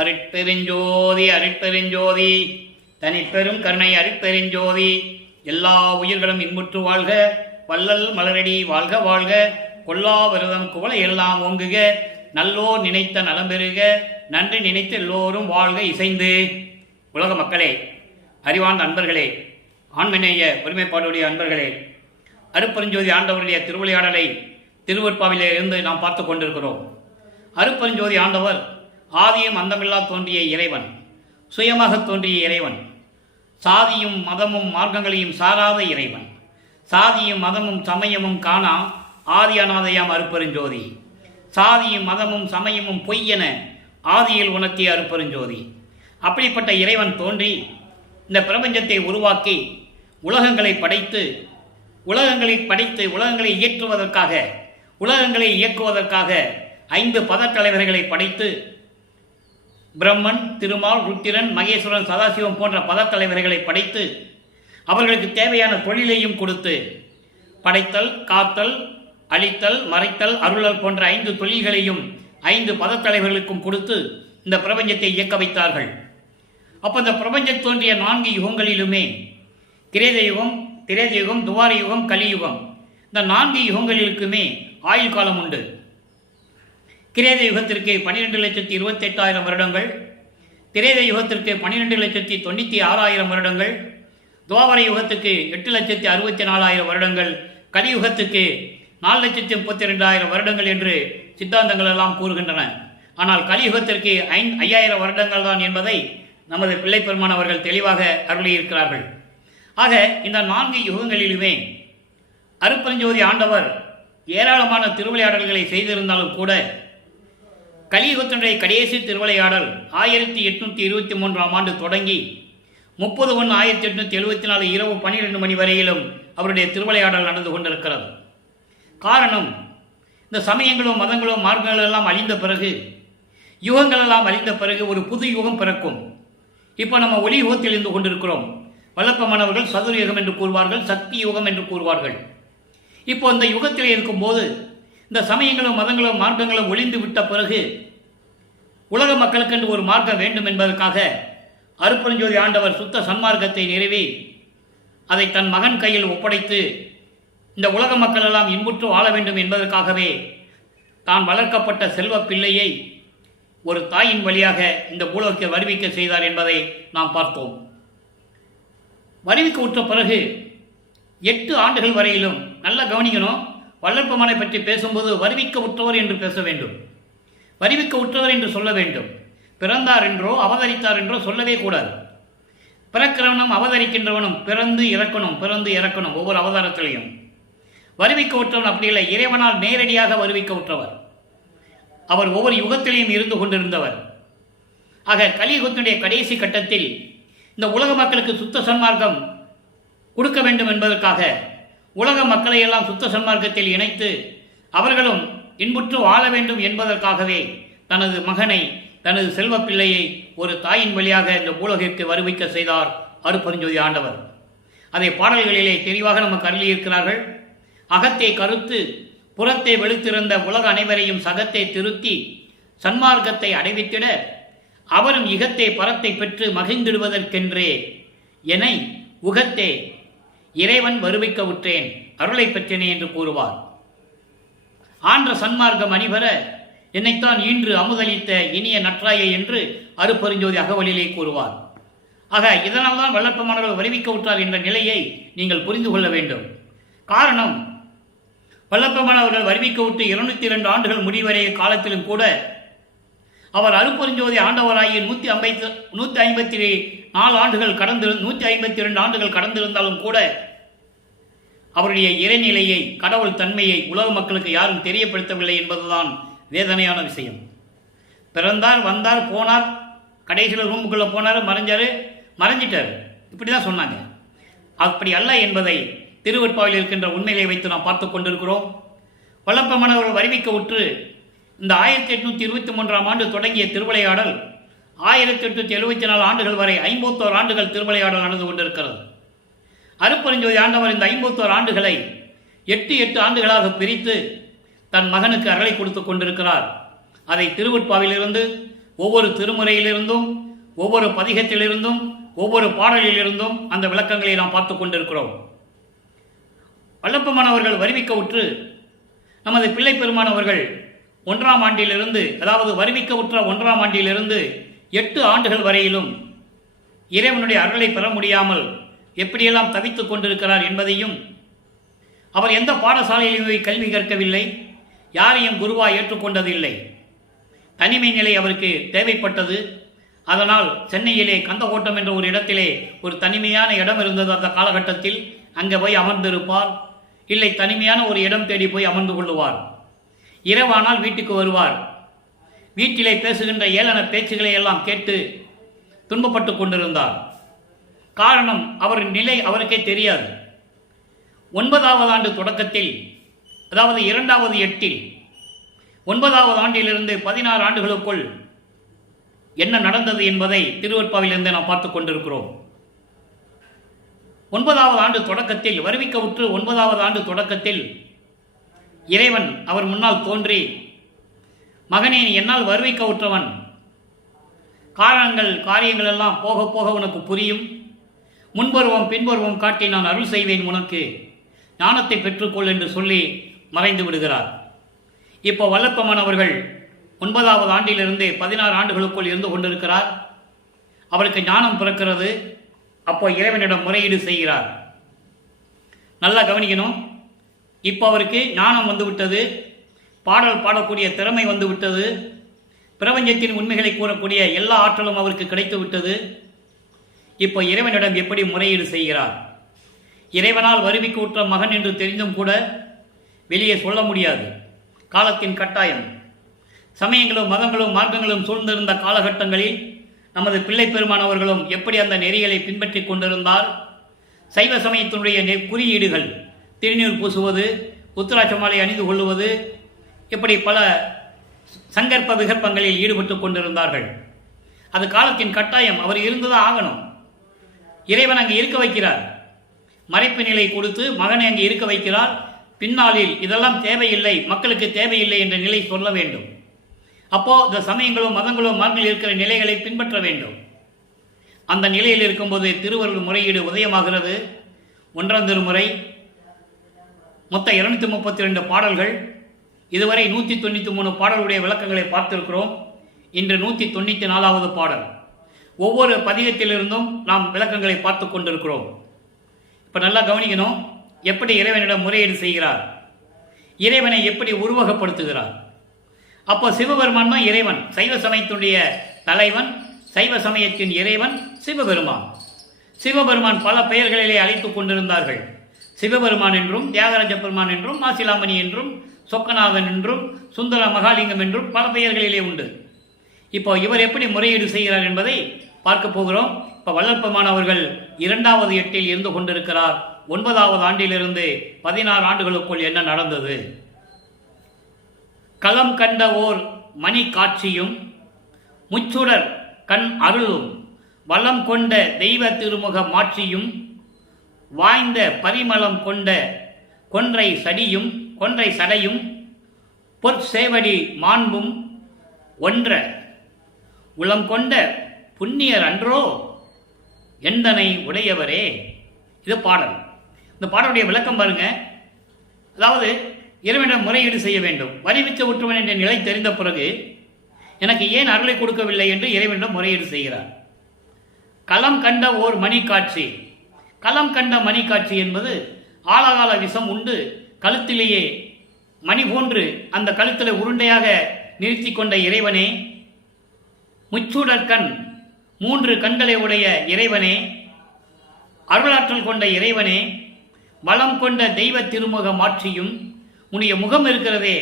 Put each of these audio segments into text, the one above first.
அருட்பெருஞ்சோதி அருட்பெருஞ்சோதி தனிப்பெரும் கருணை அருட்பெருஞ்சோதி. எல்லா உயிர்களும் இன்புற்று வாழ்க, வள்ளல் மலரடி வாழ்க வாழ்க, கொல்லா விரதம் குவளை எல்லாம் ஓங்குக, நல்லோர் நினைத்த நலம் பெறுக, நன்றி நினைத்து எல்லோரும் வாழ்க இசைந்து. உலக மக்களே, அறிவார்ந்த அன்பர்களே, ஆண்மநேய ஒருமைப்பாடுடைய அன்பர்களே, அருட்பெருஞ்சோதி ஆண்டவருடைய திருவிளையாடலை திருவற்பாவிலே இருந்து நாம் பார்த்து கொண்டிருக்கிறோம். அருட்பெருஞ்சோதி ஆண்டவர் ஆதியும் அந்தமில்லா தோன்றிய இறைவன், சுயமாக தோன்றிய இறைவன், சாதியும் மதமும் மார்க்கங்களையும் சாராத இறைவன், சாதியும் மதமும் சமயமும் காணா ஆதி அநாதையாம் அருட்பெருஞ்சோதி, சாதியும் மதமும் சமயமும் பொய் என ஆதியில் உணர்த்திய அருட்பெருஞ்சோதி. அப்படிப்பட்ட இறைவன் தோன்றி இந்த பிரபஞ்சத்தை உருவாக்கி உலகங்களை படைத்து உலகங்களை இயற்றுவதற்காக, உலகங்களை இயக்குவதற்காக 5 பதத்தலைவர்களை படைத்து பிரம்மன், திருமால், ருத்திரன், மகேஸ்வரன், சதாசிவம் போன்ற பதத்தலைவர்களை படைத்து அவர்களுக்கு தேவையான தொழிலையும் கொடுத்து படைத்தல், காத்தல், அழித்தல், மறைத்தல், அருளல் போன்ற 5 தொழில்களையும் 5 பதத்தலைவர்களுக்கும் கொடுத்து இந்த பிரபஞ்சத்தை இயக்க வைத்தார்கள். அப்போ இந்த பிரபஞ்சம் தோன்றிய 4 யுகங்களிலுமே கிரேத யுகம், திரேத யுகம், துவார யுகம், கலியுகம், இந்த 4 யுகங்களிலுக்குமே ஆயுள் காலம் உண்டு. கிரேத யுகத்திற்கு 12,28,000 வருடங்கள், திரேத யுகத்திற்கு 12,96,000 வருடங்கள், துவாபர யுகத்துக்கு 8,64,000 வருடங்கள், கலியுகத்துக்கு 4,32,000 வருடங்கள் என்று சித்தாந்தங்கள் எல்லாம் கூறுகின்றன. ஆனால் கலியுகத்திற்கு 5,000 வருடங்கள் தான் என்பதை நமது பிள்ளை பெருமான் அவர்கள் தெளிவாக அருளியிருக்கிறார்கள். ஆக இந்த 4 யுகங்களிலுமே அருட்பெருஞ்சோதி ஆண்டவர் ஏராளமான திருவிளையாடல்களை செய்திருந்தாலும் கூட கலியுகத்தினுடைய கடைசி திருவிளையாடல் 1823ஆம் ஆண்டு தொடங்கி 30/1/1874 இரவு 12 மணி வரையிலும் அவருடைய திருவிளையாடல் நடந்து கொண்டிருக்கிறது. காரணம், இந்த சமயங்களும் மதங்களும் மார்க்கங்கள் எல்லாம் அழிந்த பிறகு, யுகங்கள் எல்லாம் அழிந்த பிறகு ஒரு புது யுகம் பிறக்கும். இப்போ நம்ம ஒளி யுகத்தில் இருந்து கொண்டிருக்கிறோம். வல்லப்பமானவர்கள் சதுர யுகம் என்று கூறுவார்கள், சக்தி யுகம் என்று கூறுவார்கள். இப்போ இந்த யுகத்தில் இருக்கும்போது இந்த சமயங்களும் மதங்களும் மார்க்கங்களும் ஒளிந்து விட்ட பிறகு உலக மக்களுக்கென்று ஒரு மார்க்கம் வேண்டும் என்பதற்காக அருட்பெருஞ்சோதி ஆண்டவர் சுத்த சன்மார்க்கத்தை நிறுவி அதை தன் மகன் கையில் ஒப்படைத்து இந்த உலக மக்கள் எல்லாம் இன்புற்று வாழ வேண்டும் என்பதற்காகவே தான் வளர்க்கப்பட்ட செல்வ பிள்ளையை ஒரு தாயின் வழியாக இந்த பூலோகத்தை வருவிக்க செய்தார் என்பதை நாம் பார்த்தோம். வருவிக்க உற்ற பிறகு 8 ஆண்டுகள் வரையிலும் நல்லா கவனிக்கணும். வளர்ப்பமனை பற்றி பேசும்போது வருவிக்க உற்றவர் என்று பேச வேண்டும், வருவிக்க உற்றவர் என்று சொல்ல வேண்டும். பிறந்தார் என்றோ அவதரித்தார் என்றோ சொல்லவே கூடாது. பிறக்கிறவனும் அவதரிக்கின்றவனும் பிறந்து இறக்கணும் ஒவ்வொரு அவதாரத்திலையும். வருவிக்க உற்றவன் அப்படி இல்லை, இறைவனால் நேரடியாக வருவிக்க உற்றவர். அவர் ஒவ்வொரு யுகத்திலையும் இருந்து கொண்டிருந்தவர். ஆக கலியுகத்தினுடைய கடைசி கட்டத்தில் இந்த உலக மக்களுக்கு சுத்த சன்மார்க்கம் கொடுக்க வேண்டும் என்பதற்காக உலக மக்களை எல்லாம் சுத்த சன்மார்க்கத்தில் இணைத்து அவர்களும் இன்புற்று வாழ வேண்டும் என்பதற்காகவே தனது மகனை, தனது செல்வ பிள்ளையை ஒரு தாயின் வழியாக இந்த பூலகிற்கு வருவிக்க செய்தார் அருட்பெருஞ்சோதி ஆண்டவர். அதை பாடல்களிலே தெளிவாக நமக்கு அருளியிருக்கிறார்கள். அகத்தை கருத்து புறத்தை வெளுத்திருந்த உலக அனைவரையும் சகத்தை திருத்தி சன்மார்க்கத்தை அடைவித்திட அவரும் இகத்தை பரத்தை பெற்று மகிழ்ந்திடுவதற்கென்றே எனை உகத்தே இறைவன் வருவிக்க உற்றேன், அருளை பெற்றேனே என்று கூறுவார். ஆன்ற சன்மார்க்கம் அணிவர என்னைத்தான் ஈன்று அமுதளித்த இனிய நற்றாயை என்று அருட்பெருஞ்சோதி அகவலிலே கூறுவார். ஆக இதனால் தான் வல்லப்பமானவர்கள் வருவிக்க உற்றார் என்ற நிலையை நீங்கள் புரிந்து கொள்ள வேண்டும். காரணம், வல்லப்பமானவர்கள் வருவிக்க விட்டு 202 ஆண்டுகள் முடிவடைய காலத்திலும் கூட அவர் அருட்பெருஞ்சோதி ஆண்டவராகிய 154 ஆண்டுகள் கடந்து 152 ஆண்டுகள் கடந்திருந்தாலும் கூட அவருடைய இறைநிலையை, கடவுள் தன்மையை உலக மக்களுக்கு யாரும் தெரியப்படுத்தவில்லை என்பதுதான் வேதனையான விஷயம். பிறந்தார், வந்தார், போனார், கடைசியில் ரூமுக்குள்ளே போனார், மறைஞ்சிட்டார், இப்படி தான் சொன்னாங்க. அப்படி அல்ல என்பதை திருவற்பாவில் இருக்கின்ற உண்மையை வைத்து நாம் பார்த்து கொண்டிருக்கிறோம். வல்லப்பமானவர்கள் வருவிக்க உற்று இந்த 1823ஆம் ஆண்டு தொடங்கிய திருவிளையாடல் 1874 ஆண்டுகள் வரை 51 ஆண்டுகள் திருவிளையாடல் நடந்து கொண்டிருக்கிறது. அருட்பெருஞ்சோதி ஆண்டவர் இந்த 51 ஆண்டுகளை 8 ஆண்டுகளாக பிரித்து தன் மகனுக்கு அருளை கொடுத்து கொண்டிருக்கிறார். அதை திருவற்பாவிலிருந்து ஒவ்வொரு திருமுறையிலிருந்தும், ஒவ்வொரு பதிகத்திலிருந்தும், ஒவ்வொரு பாடலிலிருந்தும் அந்த விளக்கங்களை நாம் பார்த்து கொண்டிருக்கிறோம். வல்லப்பெருமான் அவர்கள் வருவிக்க உற்று நமது பிள்ளை பெருமான் அவர்கள் 1ஆம் ஆண்டிலிருந்து, அதாவது வருவிக்க உற்ற 1ஆம் ஆண்டிலிருந்து 8 ஆண்டுகள் வரையிலும் இறைவனுடைய அருளை பெற முடியாமல் எப்படியெல்லாம் தவித்துக் கொண்டிருக்கிறார் என்பதையும், அவர் எந்த பாடசாலையிலும் கல்வி கற்கவில்லை, யாரையும் குருவாய் ஏற்றுக்கொண்டதில்லை, தனிமை நிலை அவருக்கு தேவைப்பட்டது. அதனால் சென்னையிலே கந்தகோட்டம் என்ற ஒரு இடத்திலே ஒரு தனிமையான இடம் இருந்தது. அந்த காலகட்டத்தில் அங்கே போய் அமர்ந்திருப்பார், இல்லை தனிமையான ஒரு இடம் தேடி போய் அமர்ந்து கொள்ளுவார். இரவானால் வீட்டுக்கு வருவார். வீட்டிலே பேசுகின்ற ஏளன பேச்சுகளை எல்லாம் கேட்டு துன்பப்பட்டு கொண்டிருந்தார். காரணம், அவரின் நிலை அவருக்கே தெரியாது. 9வது ஆண்டு தொடக்கத்தில், அதாவது 2வது எட்டில், 9வது ஆண்டிலிருந்து 16 ஆண்டுகளுக்குள் என்ன நடந்தது என்பதை திருவற்பாவிலிருந்து நாம் பார்த்து கொண்டிருக்கிறோம். 9வது ஆண்டு தொடக்கத்தில், வருவிக்க உற்று 9வது ஆண்டு தொடக்கத்தில் இறைவன் அவர் முன்னால் தோன்றி, மகனே, நீ என்னால் வருவிக்க உற்றவன், காரியங்கள் எல்லாம் போக போக உனக்கு புரியும், முன்பருவம் பின்பருவம் காட்டி நான் அருள் செய்வேன், உனக்கு ஞானத்தை பெற்றுக்கொள் என்று சொல்லி மறைந்து விடுகிறார். இப்போ வல்லப்பெருமான் அவர்கள் 9வது ஆண்டிலிருந்து 16 ஆண்டுகளுக்குள் இருந்து கொண்டிருக்கிறார். அவருக்கு ஞானம் பிறக்கிறது. அப்போ இறைவனிடம் முறையீடு செய்கிறார். நல்லா கவனிக்கணும். இப்போ அவருக்கு ஞானம் வந்துவிட்டது, பாடல் பாடக்கூடிய திறமை வந்துவிட்டது, பிரபஞ்சத்தின் உண்மைகளை கூறக்கூடிய எல்லா ஆற்றலும் அவருக்கு கிடைத்து விட்டது. இப்போ இறைவனிடம் எப்படி முறையீடு செய்கிறார்? இறைவனால் வருவிக்கு உற்ற மகன் என்று தெரிந்தும் கூட வெளியே சொல்ல முடியாது. காலத்தின் கட்டாயம். சமயங்களும் மதங்களும் மார்க்கங்களும் சூழ்ந்திருந்த காலகட்டங்களில் நமது பிள்ளை பெருமானவர்களும் எப்படி அந்த நெறிகளை பின்பற்றி கொண்டிருந்தால், சைவ சமயத்தினுடைய குறியீடுகள், திருநீர் பூசுவது, உத்திராட்ச மாலை அணிந்து கொள்ளுவது, இப்படி பல சங்கற்ப விகற்பங்களில் ஈடுபட்டு கொண்டிருந்தார்கள். அது காலத்தின் கட்டாயம். அவர் இருந்துதான் ஆகணும். இறைவன் அங்கே இருக்க வைக்கிறார். மறைப்பு நிலை கொடுத்து மகனை அங்கே இருக்க வைக்கிறார். பின்னாளில் இதெல்லாம் தேவையில்லை, மக்களுக்கு தேவையில்லை என்ற நிலை சொல்ல வேண்டும். அப்போ இந்த சமயங்களும் மதங்களும் மார்க்கில் இருக்கிற நிலைகளை பின்பற்ற வேண்டும். அந்த நிலையில் இருக்கும்போது திருவருள் முறையீடு உதயமாகிறது. 1ஆம் திருமுறை, மொத்தம் 232 பாடல்கள். இதுவரை 193 பாடல்களுடைய விளக்கங்களை பார்த்திருக்கிறோம். இன்று 194வது பாடல். ஒவ்வொரு பதிகத்திலிருந்தும் நாம் விளக்கங்களை பார்த்து கொண்டிருக்கிறோம். இப்போ நல்லா கவனிக்கணும். எப்படி இறைவனிடம் முறையீடு செய்கிறார், இறைவனை எப்படி உருவகப்படுத்துகிறார். அப்போ சிவபெருமான் தான் இறைவன், சைவ சமயத்தினுடைய தலைவன், சைவ சமயத்தின் இறைவன் சிவபெருமான். சிவபெருமான் பல பெயர்களிலே அழைத்துக் கொண்டிருந்தார்கள். சிவபெருமான் என்றும், தியாகராஜ பெருமான் என்றும், மாசிலாமணி என்றும், சொக்கநாதன் என்றும், சுந்தர மகாலிங்கம் என்றும் பல பெயர்களிலே உண்டு. இப்போ இவர் எப்படி முறையீடு செய்கிறார் என்பதை பார்க்க போகிறோம். இப்போ வல்லப்பெருமான் அவர்கள் 2வது எட்டில் இருந்து கொண்டிருக்கிறார். 9வது ஆண்டிலிருந்து 16 ஆண்டுகளுக்குள் என்ன நடந்தது? களம் கண்ட ஓர் மணி காட்சியும், முச்சுடர் கண் அருளும், வளம் கொண்ட தெய்வ திருமுக மாட்சியும், வாய்ந்த பரிமளம் கொண்ட கொன்றை சடையும், பொற்சேவடி மாண்பும் ஒன்ற உளம் கொண்ட புண்ணியர் அன்றோ எந்தனை உடையவரே. இது பாடல். இந்த பாடலுடைய விளக்கம் பாருங்க. அதாவது இறைவனிடம் முறையீடு செய்ய வேண்டும். வருவிக்க உற்றவன் என்ற நிலை தெரிந்த பிறகு எனக்கு ஏன் அருளை கொடுக்கவில்லை என்று இறைவனிடம் முறையீடு செய்கிறார். களம் கண்ட ஓர் மணி காட்சி. களம் கண்ட மணி காட்சி என்பது ஆழகால விஷம் உண்டு கழுத்திலேயே மணி போன்று அந்த கழுத்திலே உருண்டையாக நிறுத்தி கொண்ட இறைவனே, முச்சூடர் கண் 3 கண்களை உடைய இறைவனே, அருளாற்றல் கொண்ட இறைவனே, வளம் கொண்ட தெய்வ திருமுக மாட்சியும், உன்னுடைய முகம் இருக்கிறதே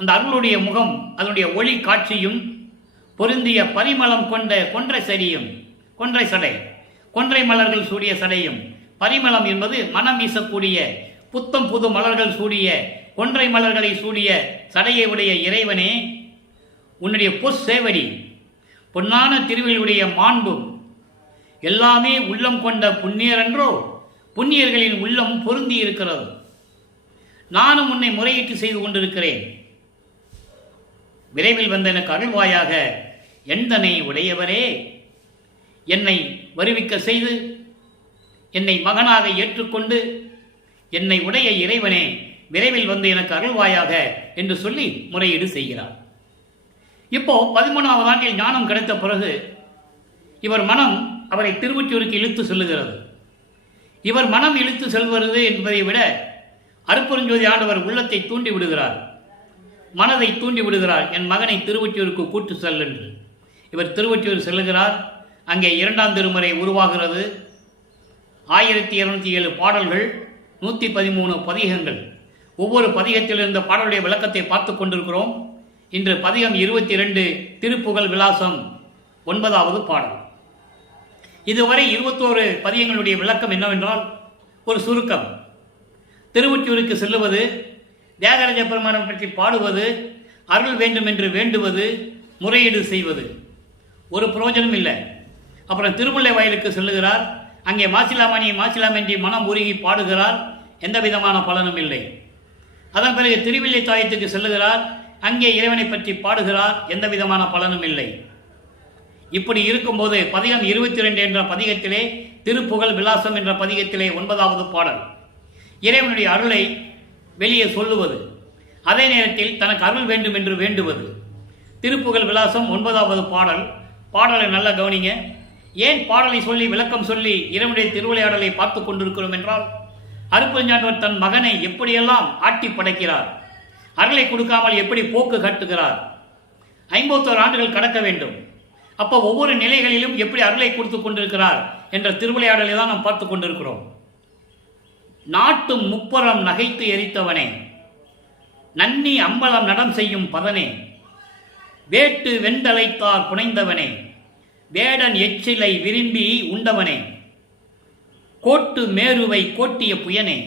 அந்த அருளுடைய முகம், அதனுடைய ஒளி காட்சியும், பொருந்திய பரிமளம் கொண்ட கொன்றை சடை, கொன்றை மலர்கள் சூடிய சடையும். பரிமளம் என்பது மனம் வீசக்கூடிய புத்தம் புது மலர்கள் சூடிய கொன்றை மலர்களை சூடிய சடையை உடைய இறைவனே, உன்னுடைய பொற்சேவடி, பொன்னான திருவிழுடைய மாண்பும் எல்லாமே உள்ளம் கொண்ட புண்ணியர் என்றோ, புண்ணியர்களின் உள்ளம் பொருந்தி இருக்கிறது. நானும் உன்னை முறையீட்டு செய்து கொண்டிருக்கிறேன். விரைவில் வந்த எனக்கு அருள்வாயாக எந்தனை உடையவரே, என்னை வருவிக்க செய்து என்னை மகனாக ஏற்றுக்கொண்டு என்னை உடைய இறைவனே, விரைவில் வந்து எனக்கு அருள்வாயாக என்று சொல்லி முறையீடு செய்கிறார். இப்போ 13வது ஆண்டில் ஞானம் கிடைத்த பிறகு இவர் மனம் அவரை திருவொற்றியூருக்கு இழுத்து செல்லுகிறது. இவர் மனம் இழுத்து செல்வது என்பதை விட அருட்பெருஞ்சோதி ஆண்டவர் உள்ளத்தை தூண்டி விடுகிறார், மனதை தூண்டி விடுகிறார். என் மகனை திருவொற்றியூருக்கு கூட்டு செல் என்று. இவர் திருவொற்றியூர் செல்லுகிறார். அங்கே 2ஆம் திருமுறை உருவாகிறது. 1207 பாடல்கள், 113 பதிகங்கள். ஒவ்வொரு பதிகத்தில் இருந்த பாடலுடைய விளக்கத்தை பார்த்து கொண்டிருக்கிறோம். இன்று பதிகம் 22 திருப்புகழ் விலாசம் 9வது பாடல். இதுவரை 21 பதிகங்களுடைய விளக்கம் என்னவென்றால், ஒரு சுருக்கம். திருவொற்றியூருக்கு செல்லுவது, தியாகராஜ பெருமானம் பற்றி பாடுவது, அருள் வேண்டும் என்று வேண்டுவது, முறையீடு செய்வது, ஒரு பிரயோஜனம் இல்லை. அப்புறம் திருமுல்லை வயலுக்கு செல்லுகிறார். அங்கே மாசிலாமணி மனம் உருகி பாடுகிறார். எந்த விதமான பலனும் இல்லை. அதன் பிறகு திருவில்லை தாயத்துக்கு செல்லுகிறார். அங்கே இறைவனை பற்றி பாடுகிறார். எந்த விதமான பலனும் இல்லை. இப்படி இருக்கும்போது பதிகம் 22 என்ற பதிகத்திலே, திருப்புகழ் விலாசம் என்ற பதிகத்திலே 9வது பாடல், இறைவனுடைய அருளை வெளியே சொல்லுவது, அதே நேரத்தில் தனக்கு அருள் வேண்டும் என்று வேண்டுவது. திருப்புகழ் விலாசம் 9வது பாடல். பாடலை நல்லா கவனிங்க. ஏன் பாடலை சொல்லி விளக்கம் சொல்லி இறைவனுடைய திருவிளையாடலை பார்த்து கொண்டிருக்கிறோம் என்றால், அருட்பெருஞ்சாண்டவர் தன் மகனை எப்படியெல்லாம் ஆட்டி படைக்கிறார், அருளை கொடுக்காமல் எப்படி போக்கு காட்டுகிறார். 51 ஆண்டுகள் கடக்க வேண்டும். அப்போ ஒவ்வொரு நிலைகளிலும் எப்படி அருளை கொடுத்து கொண்டிருக்கிறார் என்ற திருவிளையாடலை தான் நாம் பார்த்து கொண்டிருக்கிறோம். நாட்டும் முப்புறம் நகைத்து எரித்தவனே, நன்னி அம்பலம் நடம் செய்யும் பதனே, வேட்டு வெண்டலைத்தார் புனைந்தவனே, வேடன் எச்சிலை விரும்பி உண்டவனே, கோட்டு மேருவை கோட்டிய புயனே,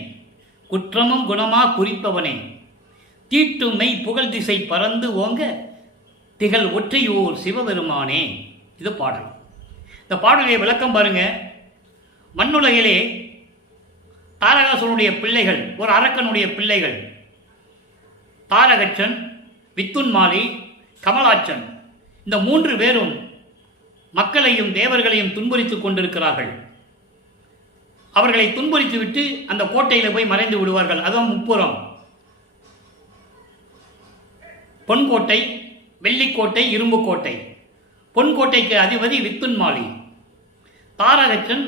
குற்றமும் குணமா குறிப்பவனே, தீட்டு மெய் புகழ் திசை பறந்து ஓங்க திகழ் ஒற்றையூர் சிவபெருமானே. இது பாடல். இந்த பாடலுடைய விளக்கம் பாருங்க. மண்ணுலகிலே தாரகாசுரனுடைய பிள்ளைகள், ஒரு அரக்கனுடைய பிள்ளைகள், தாரகச்சன், வித்துன்மாலி, கமலாச்சன், இந்த 3 பேரும் மக்களையும் தேவர்களையும் துன்புரித்துக் கொண்டிருக்கிறார்கள். அவர்களை துன்புரித்து விட்டு அந்த கோட்டையில் போய் மறைந்து விடுவார்கள். அதுவும் முப்புறம், பொன்கோட்டை, வெள்ளிக்கோட்டை, இரும்பு கோட்டை. பொன்கோட்டைக்கு அதிபதி வித்துன்மாலி, தாரகச்சன்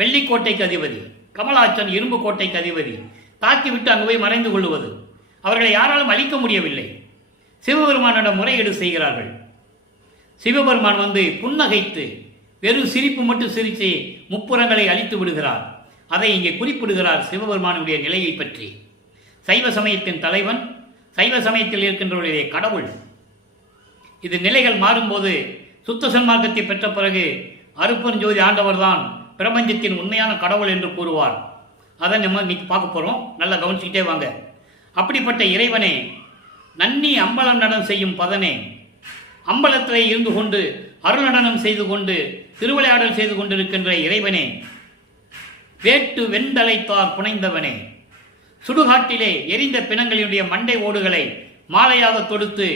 வெள்ளிக்கோட்டைக்கு அதிபதி, கமலாச்சன் இரும்பு கோட்டைக்கு அதிபதி. தாக்கிவிட்டு அங்கு போய் மறைந்து கொள்வது. அவர்களை யாராலும் அழிக்க முடியவில்லை. சிவபெருமானிடம் முறையீடு செய்கிறார்கள். சிவபெருமான் வந்து புன்னகைத்து வெறும் சிரிப்பு மட்டும் சிரித்து முப்புறங்களை அழித்து விடுகிறார். அதை இங்கே குறிப்பிடுகிறார் சிவபெருமானுடைய நிலையை பற்றி. சைவ சமயத்தின் தலைவன், சைவ சமயத்தில் இருக்கின்றவர்களுடைய கடவுள். இது நிலைகள் மாறும்போது சுத்த சன்மார்க்கத்தை பெற்ற பிறகு அருட்பெருஞ்சோதி ஆண்டவர் தான் பிரபஞ்சத்தின் உண்மையான கடவுள் என்று கூறுவார். அதை நம்ம இன்னைக்கு பார்க்க போகிறோம். நல்லா கவனிச்சுக்கிட்டே வாங்க. அப்படிப்பட்ட இறைவனே, நன்னி அம்பலம் நடனம் செய்யும் பதனே, அம்பலத்திலே இருந்து கொண்டு அருள் நடனம் செய்து கொண்டு திருவிளையாடல் செய்து கொண்டிருக்கின்ற இறைவனே, வேட்டு வெண்தலைத்தார் புனைந்தவனே, சுடுகாட்டிலே எரிந்த பிணங்களினுடைய மண்டை ஓடுகளை மாலையாக தொடுத்து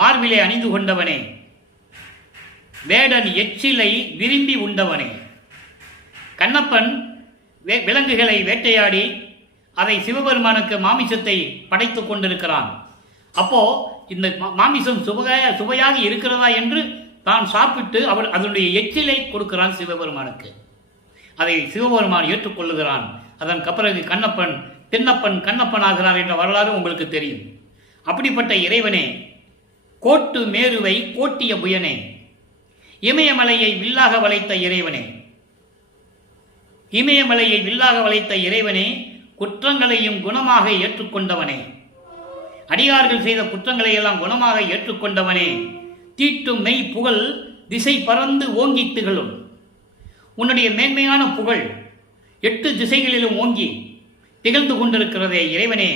மார்பிலே அணிந்து கொண்டவனே, வேடன் எச்சிலை விரும்பி உண்டவனே. கண்ணப்பன் விலங்குகளை வேட்டையாடி அதை சிவபெருமானுக்கு மாமிசத்தை படைத்துக் கொண்டிருக்கிறான். அப்போ இந்த மாமிசம் சுவையாக இருக்கிறதா என்று தான் சாப்பிட்டு அவள் அதனுடைய எச்சிலை கொடுக்கிறான் சிவபெருமானுக்கு. அதை சிவபெருமான் ஏற்றுக்கொள்ளுகிறான். அதன் பிறகு கண்ணப்பன் திண்ணப்பன் கண்ணப்பன் ஆகிறார் என்ற வரலாறு உங்களுக்கு தெரியும். அப்படிப்பட்ட இறைவனே, கோட்டு மேருவை கோட்டிய புயனே, இமயமலையை வில்லாக வளைத்த இறைவனே, இமயமலையை வில்லாக வளைத்த இறைவனே, குற்றங்களையும் குணமாக ஏற்றுக்கொண்டவனே, அடியார்கள் செய்த குற்றங்களை எல்லாம் குணமாக ஏற்றுக்கொண்டவனே, தீட்டும் மெய் புகழ் திசை பறந்து ஓங்கி திகழும். உன்னுடைய மேன்மையான புகழ் 8 திசைகளிலும் ஓங்கி திகழ்ந்து கொண்டிருக்கிறதே இறைவனே.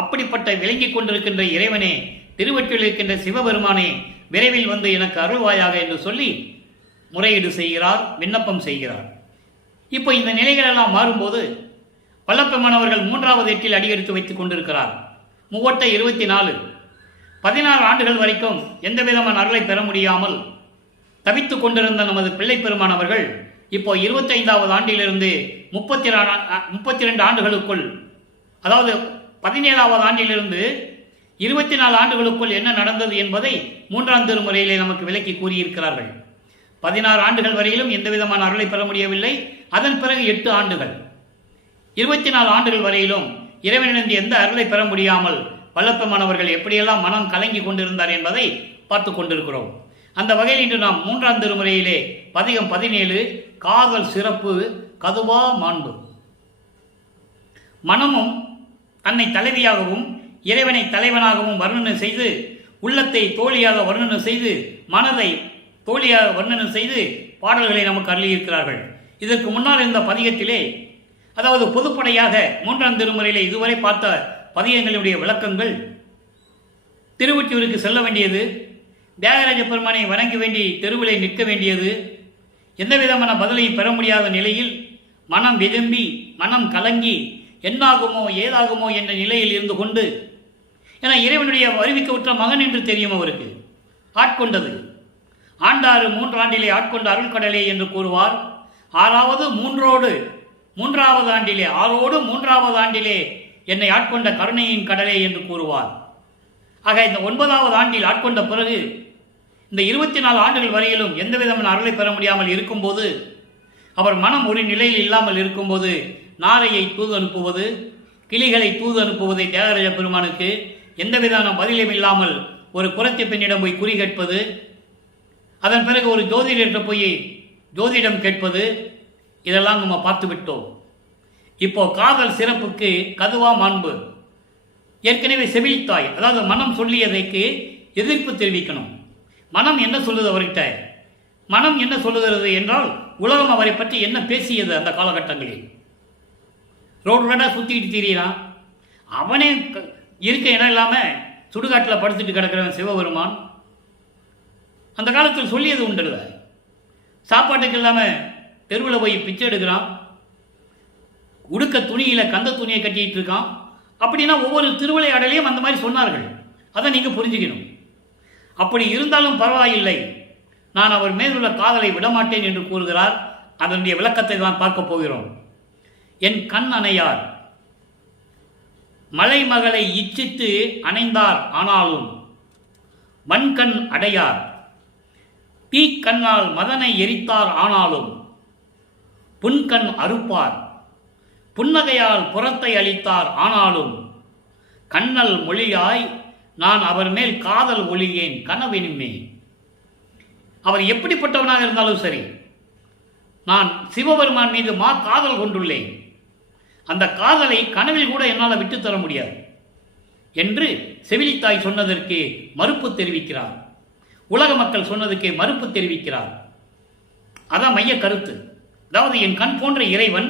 அப்படிப்பட்ட விளங்கிக் கொண்டிருக்கின்ற இறைவனே, திருவொற்றியூரில் இருக்கின்ற சிவபெருமானே, விரைவில் வந்து எனக்கு அருள்வாயாக என்று சொல்லி முறையீடு செய்கிறார், விண்ணப்பம் செய்கிறார். இப்போ இந்த நிலைகள் எல்லாம் மாறும்போது வல்லப்பெருமானவர்கள் 3வது எட்டில் அடியெடுத்து வைத்துக் கொண்டிருக்கிறார். 3 24 16 ஆண்டுகள் வரைக்கும் எந்த விதமான அருளை பெற முடியாமல் தவித்துக் கொண்டிருந்த நமது பிள்ளை பெருமான் அவர்கள் இப்போ 25வது ஆண்டிலிருந்து 32 ஆண்டுகளுக்குள், அதாவது 17வது ஆண்டிலிருந்து 24 ஆண்டுகளுக்குள் என்ன நடந்தது என்பதை 3ஆம் திருமுறையிலே நமக்கு விளக்கி கூறியிருக்கிறார்கள். 16 ஆண்டுகள் வரையிலும் எந்த விதமான அருளை பெற முடியவில்லை. அதன் பிறகு 8 ஆண்டுகள், 24 ஆண்டுகள் வரையிலும் இறைவனிலிருந்து எந்த அருளை பெற முடியாமல் வல்லப்பெருமானவர்கள் எப்படியெல்லாம் மனம் கலங்கி கொண்டிருந்தார் என்பதை பார்த்து கொண்டிருக்கிறோம். அந்த வகையில் இன்று நாம் 3ஆம் திருமுறையிலே பதிகம் 17 காதல் சிறப்பு கதுவா மாண்பு. மனமும் தன்னை தலைவியாகவும் இறைவனை தலைவனாகவும் வர்ணனை செய்து, உள்ளத்தை தோழியாக வர்ணனை செய்து, மனதை தோழியாக வர்ணனை செய்து பாடல்களை நமக்கு அருளியிருக்கிறார்கள். இதற்கு முன்னால் இந்த பதிகத்திலே, அதாவது பொதுப்படையாக 3ஆம் திருமுறையிலே இதுவரை பார்த்த பதிகங்களுடைய விளக்கங்கள், திருவொற்றியூருக்கு செல்ல வேண்டியது, தியாகராஜ பெருமானை வணங்க வேண்டி தெருவிலை நிற்க வேண்டியது, எந்த விதமான பதிலையும் பெற முடியாத நிலையில் மனம் விரும்பி மனம் கலங்கி என்னாகுமோ ஏதாகுமோ என்ற நிலையில் இருந்து கொண்டு, என இறைவனுடைய அறிவிக்க உற்ற மகன் என்று தெரியும் அவருக்கு, ஆட்கொண்டது ஆண்டாறு 3 ஆண்டிலே ஆட்கொண்ட அருள்கடலே என்று கூறுவார். மூன்றாவது ஆண்டிலே ஆறோடு 3வது ஆண்டிலே என்னை ஆட்கொண்ட கருணையின் கடலே என்று கூறுவார். ஆக இந்த 9வது ஆண்டில் ஆட்கொண்ட பிறகு இந்த 24 ஆண்டுகள் வரையிலும் எந்த விதமான அருளை பெற முடியாமல் இருக்கும்போது, அவர் மனம் ஒரு நிலையில் இல்லாமல் இருக்கும்போது, நாரையை தூது அனுப்புவது, கிளிகளை தூது அனுப்புவதை தியாகராஜ பெருமானுக்கு எந்த விதமான பதிலும் இல்லாமல் ஒரு குறத்தி பெண்ணிடம் போய் குறி கேட்பது, அதன் பிறகு ஒரு ஜோதிடர்கிட்ட போய் ஜோதிடம் கேட்பது, இதெல்லாம் நம்ம பார்த்து விட்டோம். இப்போ காதல் சிறப்புக்கு கதுவா மாண்பு. ஏற்கனவே செவிலித்தாய், அதாவது மனம் சொல்லியதைக்கு எதிர்ப்பு தெரிவிக்கணும். மனம் என்ன சொல்லுது அவர்கிட்ட? மனம் என்ன சொல்லுகிறது என்றால், உலகம் அவரை பற்றி என்ன பேசியது அந்த காலகட்டங்களில். ரோடாக சுற்றிக்கிட்டு திரியிறான், அவனே இருக்க இடம் இல்லாமல் சுடுகாட்டில் படுத்துட்டு கிடக்கிறவன் சிவபெருமான். அந்த காலத்தில் சொல்லியது உண்டுல்ல, சாப்பாட்டுக்கு இல்லாமல் தெருவில் போய் பிச்சை எடுக்கிறான், உடுக்க துணியில் கந்த துணியை கட்டிட்டு இருக்கான். அப்படின்னா ஒவ்வொரு திருவிளையாடலையும் அந்த மாதிரி சொன்னார்கள். அதை நீங்கள் புரிஞ்சுக்கணும். அப்படி இருந்தாலும் பரவாயில்லை, நான் அவர் மேலுள்ள காதலை விடமாட்டேன் என்று கூறுகிறார். அதனுடைய விளக்கத்தை தான் பார்க்க போகிறோம். என் கண் அணையார், மலை மகளை இச்சித்து அணைந்தார் ஆனாலும் வன்கண் அடையார், தீக்கண்ணால் மதனை எரித்தார் ஆனாலும் புன்கண் அறுப்பார், புன்னகையால் புறத்தை அளித்தார் ஆனாலும் கண்ணல் மொழியாய் நான் அவர் மேல் காதல் ஒளியேன் கனவினுமே. அவர் எப்படிப்பட்டவனாக இருந்தாலும் சரி, நான் சிவபெருமான் மீது காதல் கொண்டுள்ளேன், அந்த காதலை கனவில் கூட என்னால் விட்டுத்தர முடியாது என்று செவிலித்தாய் சொன்னதற்கு மறுப்பு தெரிவிக்கிறார். உலக மக்கள் சொன்னதுக்கு மறுப்பு தெரிவிக்கிறார். அதான் மைய கருத்து. அதாவது என் கண் போன்ற இறைவன்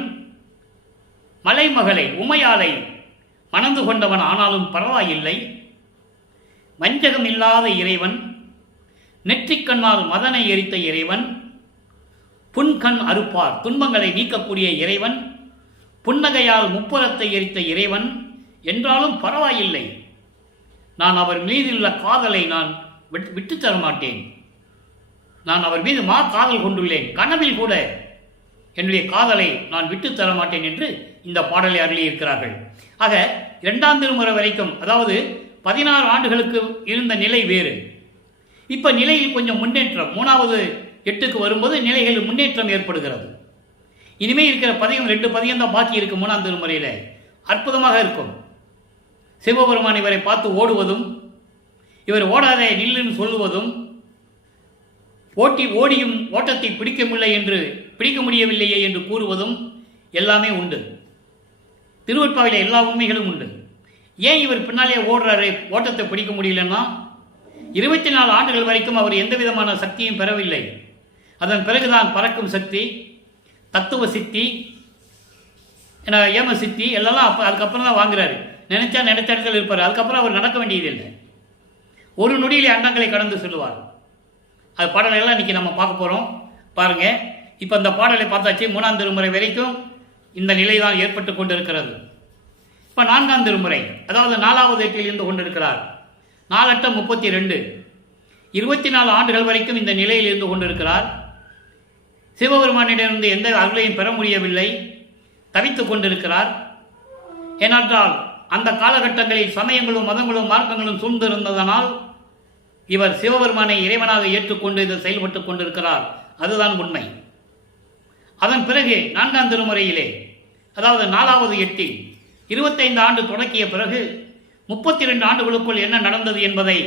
மலைமகளை உமையாலை மணந்து கொண்டவன் ஆனாலும் பரவாயில்லை, வஞ்சகம் இல்லாத இறைவன், நெற்றிக்கண்ணால் மதனை எரித்த இறைவன், புன்கண் அறுப்பார் துன்பங்களை நீக்கக்கூடிய இறைவன், புன்னகையால் முப்புறத்தை எரித்த இறைவன் என்றாலும் பரவாயில்லை, நான் அவர் மீதுள்ள காதலை நான் விட்டு தர மாட்டேன், நான் அவர் மீது காதல் கொண்டுள்ளேன், கனவில் கூட என்னுடைய காதலை நான் விட்டு தர மாட்டேன் என்று இந்த பாடலை அருளியிருக்கிறார்கள். ஆக 2ஆம் திருமுறை வரைக்கும், அதாவது 16 ஆண்டுகளுக்கு இருந்த நிலை வேறு. இப்ப நிலையில் கொஞ்சம் முன்னேற்றம், 3வது 8க்கு வரும்போது நிலைகளில் முன்னேற்றம் ஏற்படுகிறது. இனிமே இருக்கிற பதிகம் 2 பதிகம் தான் பாக்கி இருக்கு 3ஆம் திருமுறையில். அற்புதமாக இருக்கும். சிவபெருமான் இவரை பார்த்து ஓடுவதும், இவர் ஓடாதே நில்லுன்னு சொல்லுவதும், ஓடியும் ஓட்டத்தை பிடிக்க முடியவில்லையே என்று கூறுவதும் எல்லாமே உண்டு. திருவொற்பாவில எல்லா உண்மைகளும் உண்டு. ஏன் இவர் பின்னாலே ஓடுறாரு, ஓட்டத்தை பிடிக்க முடியலன்னா, 24 ஆண்டுகள் வரைக்கும் அவர் எந்த விதமான சக்தியும் பெறவில்லை. அதன் பிறகுதான் பறக்கும் சக்தி, தத்துவ சித்தி, ஏம சித்தி எல்லாம் அதுக்கப்புறம் தான் வாங்குறாரு. நினைச்சா நினைச்ச இடத்துல இருப்பார். அதுக்கப்புறம் அவர் நடக்க வேண்டியதில்லை. ஒரு நொடியிலே அண்டங்களை கடந்து செல்வார். அது பாடலெல்லாம் இன்னைக்கு நம்ம பார்க்க போகிறோம். பாருங்க, இப்போ இந்த பாடலை பார்த்தாச்சு. 3ஆம் திருமுறை வரைக்கும் இந்த நிலை தான் ஏற்பட்டு கொண்டிருக்கிறது. இப்போ 4ஆம் திருமுறை, அதாவது 4வது எட்டில் இருந்து கொண்டிருக்கிறார். 4 8 32. 24 ஆண்டுகள் வரைக்கும் இந்த நிலையில் இருந்து கொண்டிருக்கிறார். சிவபெருமானிடமிருந்து எந்த அருளையும் பெற முடியவில்லை, தவித்துக் கொண்டிருக்கிறார். ஏனென்றால் அந்த காலகட்டங்களில் சமயங்களும் மதங்களும் மார்க்கங்களும் சூழ்ந்திருந்ததனால் இவர் சிவபெருமானை இறைவனாக ஏற்றுக்கொண்டு இதை செயல்பட்டுக் கொண்டிருக்கிறார். அதுதான் உண்மை. அதன் பிறகு 4ஆம் திருமுறையிலே, அதாவது 4வது எட்டில் 25 ஆண்டு தொடக்கிய பிறகு 32 ஆண்டுகளுக்குள் என்ன நடந்தது என்பதை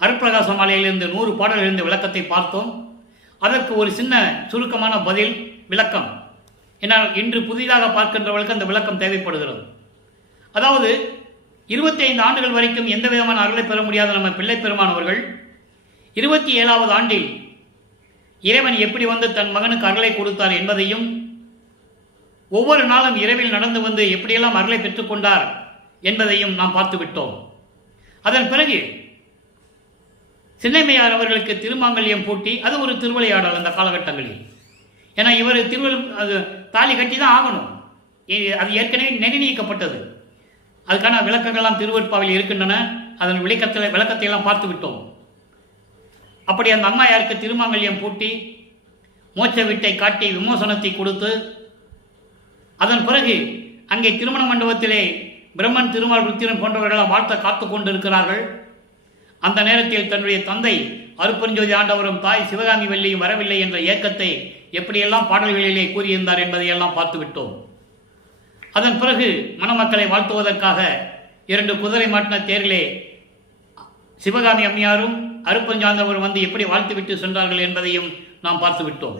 அருட்பிரகாச மாலையிலிருந்து 100 பாடலிலிருந்து விளக்கத்தை பார்த்தோம். அதற்கு ஒரு சின்ன சுருக்கமான பதில் விளக்கம். ஏன்னால் இன்று புதிதாக பார்க்கின்றவர்களுக்கு அந்த விளக்கம் தேவைப்படுகிறது. அதாவது 25 ஆண்டுகள் வரைக்கும் எந்த விதமான அருளை பெற முடியாத நம்ம பிள்ளை பெருமானவர்கள் 27வது ஆண்டில் இறைவன் எப்படி வந்து தன் மகனுக்கு அருளை கொடுத்தார் என்பதையும், ஒவ்வொரு நாளும் இரவில் நடந்து வந்து எப்படியெல்லாம் அருளை பெற்றுக்கொண்டார் என்பதையும் நாம் பார்த்து விட்டோம். அதன் பிறகு சின்னைமையார் அவர்களுக்கு திருமாங்கல்யம் பூட்டி, அது ஒரு திருவிளையாடல் அந்த காலகட்டங்களில். ஏன்னா இவர் தாலி கட்டி தான் ஆகணும், அது ஏற்கனவே நிர்ணயிக்கப்பட்டது. அதுக்கான விளக்கங்கள்லாம் திருவெட்பாவில் இருக்கின்றன. அதன் விளக்கத்தை எல்லாம் பார்த்து விட்டோம். அப்படி அந்த அம்மையாருக்கு திருமாங்கல்யம் பூட்டி மோட்ச வீட்டை காட்டி விமோசனத்தை கொடுத்து, அதன் பிறகு அங்கே திருமண மண்டபத்திலே பிரம்மன், திருமால், ருத்திரன் போன்றவர்களால் வாழ்த்த காத்து கொண்டிருக்கிறார்கள். அந்த நேரத்தில் தன்னுடைய தந்தை அருப்பெருஞ்சோதி ஆண்டவரும் தாய் சிவகாமி வள்ளியும் வரவில்லை என்ற ஏக்கத்தை எப்படியெல்லாம் பாடல்களிலே கூறியிருந்தார் என்பதையெல்லாம் பார்த்து விட்டோம். அதன் பிறகு மணமக்களை வாழ்த்துவதற்காக 2 குதிரை மாட்டின தேரிலே சிவகாமி அம்மையாரும் அருப்பெருஞ்சாண்டவரும் வந்து எப்படி வாழ்த்துவிட்டு சென்றார்கள் என்பதையும் நாம் பார்த்து விட்டோம்.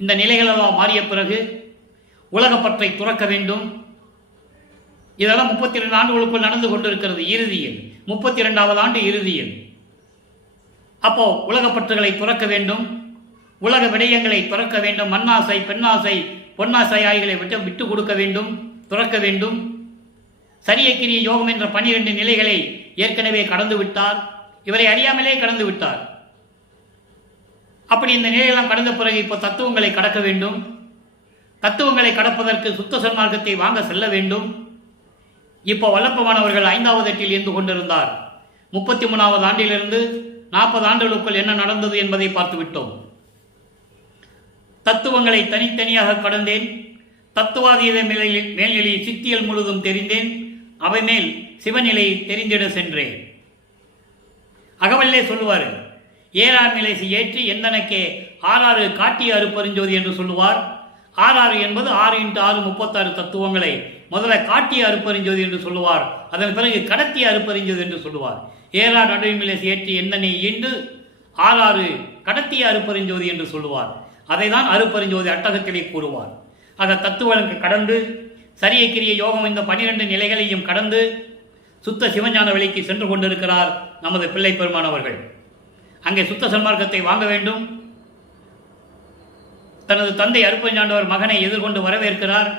இந்த நிலைகளெல்லாம் மாறிய பிறகு உலகப்பற்றை துறக்க வேண்டும். இதெல்லாம் 32 ஆண்டுகளுக்குள் நடந்து கொண்டிருக்கிறது. இறுதியில் 32வது ஆண்டு இறுதியில் அப்போ உலகப்பற்றுகளை துறக்க வேண்டும், உலக விடயங்களை துறக்க வேண்டும். மண்ணாசை, பெண்ணாசை, பொன்னாசை ஆகிகளை விட்டு கொடுக்க வேண்டும், துறக்க வேண்டும். சரியக்கிரிய யோகம் என்ற 12 நிலைகளை ஏற்கனவே கடந்து விட்டார். இவரை அறியாமலே கடந்து விட்டார். அப்படி இந்த நிலையெல்லாம் கடந்த பிறகு இப்போ தத்துவங்களை கடக்க வேண்டும். தத்துவங்களை கடப்பதற்கு சுத்த சன்மார்க்கத்தை வாங்க செல்ல வேண்டும். இப்போ வல்லப்பமானவர்கள் 5வது எட்டில் இருந்து கொண்டிருந்தார். 33வது ஆண்டிலிருந்து 40 ஆண்டுகளுக்குள் என்ன நடந்தது என்பதை பார்த்துவிட்டோம். தத்துவங்களை தனித்தனியாக கடந்தேன். தத்துவாதீத மேல்நிலையில் சித்தியல் முழுதும் தெரிந்தேன். அவை மேல் சிவநிலை தெரிந்திட சென்றேன். அகவல்லே சொல்லுவார், 7ஆம் நிலை ஏற்றி எந்தனக்கே 6 காட்டிய அருப்பெருஞ்சோதி என்று சொல்லுவார். 6 என்பது 6x6 36 தத்துவங்களை முதல்ல காட்டிய அருப்பெருஞ்சோதி என்று சொல்லுவார். அதன் பிறகு கடத்திய அருப்பெருஞ்சோதி என்று சொல்லுவார். 7ஆம் நடுவிலை ஏற்றி எந்தனை ஈண்டு 6 கடத்திய அருப்பெருஞ்சோதி என்று சொல்லுவார். அதை தான் அருப்பெருஞ்சோதி அட்டகத்திலே கூறுவார். ஆக தத்துவங்களுக்கு கடந்து சரியக்கிரிய யோகம் இந்த 12 நிலைகளையும் கடந்து சுத்த சிவஞான விலைக்கு சென்று கொண்டிருக்கிறார் நமது பிள்ளை பெருமானவர்கள். அங்கே சுத்த சன்மார்க்கத்தை வாங்க வேண்டும். தனது தந்தை அருப்பெருஞ்சாண்டவர் மகனை எதிர்கொண்டு வரவேற்கிறார்.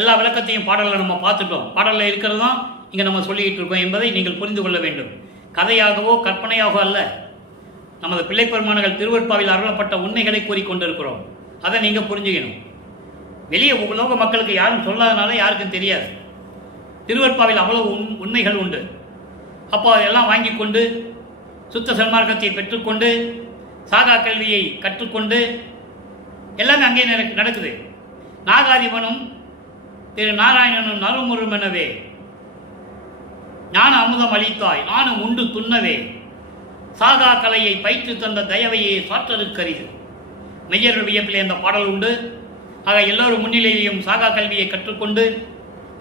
எல்லா விளக்கத்தையும் பாடலில் நம்ம பார்த்துட்டோம். பாடலில் இருக்கிறது தான் இங்கே நம்ம சொல்லிக்கிட்டு இருக்கோம் என்பதை நீங்கள் புரிந்து கொள்ள வேண்டும். கதையாகவோ கற்பனையாகவோ அல்ல, நமது பிள்ளை பெருமானங்கள் திருவெட்பாவில் அருளப்பட்ட உண்மைகளை கூறிக்கொண்டிருக்கிறோம். அதை நீங்கள் புரிஞ்சுக்கணும். வெளியே உலக மக்களுக்கு யாரும் சொல்லாதனால யாருக்கும் தெரியாது. திருவெட்பாவில் அவ்வளவு உண்மைகள் உண்டு. அப்போ அதெல்லாம் வாங்கி கொண்டு சுத்த சன்மார்க்கத்தை பெற்றுக்கொண்டு சாகா கல்வியை கற்றுக்கொண்டு எல்லாமே அங்கே நடக்குது. நாகாதிபனும் திரு நாராயணனும் நறுமுறுமெனவே ஞான அமுதம் அளித்தாய் நானும் உண்டு துண்ணவே சாகா கலையை பயிற்று தந்த தயவையே சாற்றருக்கரிது. மெய்யர்கள் வியப்பிலே அந்த பாடல் உண்டு. ஆக எல்லோரும் முன்னிலையிலையும் சாகா கல்வியை கற்றுக்கொண்டு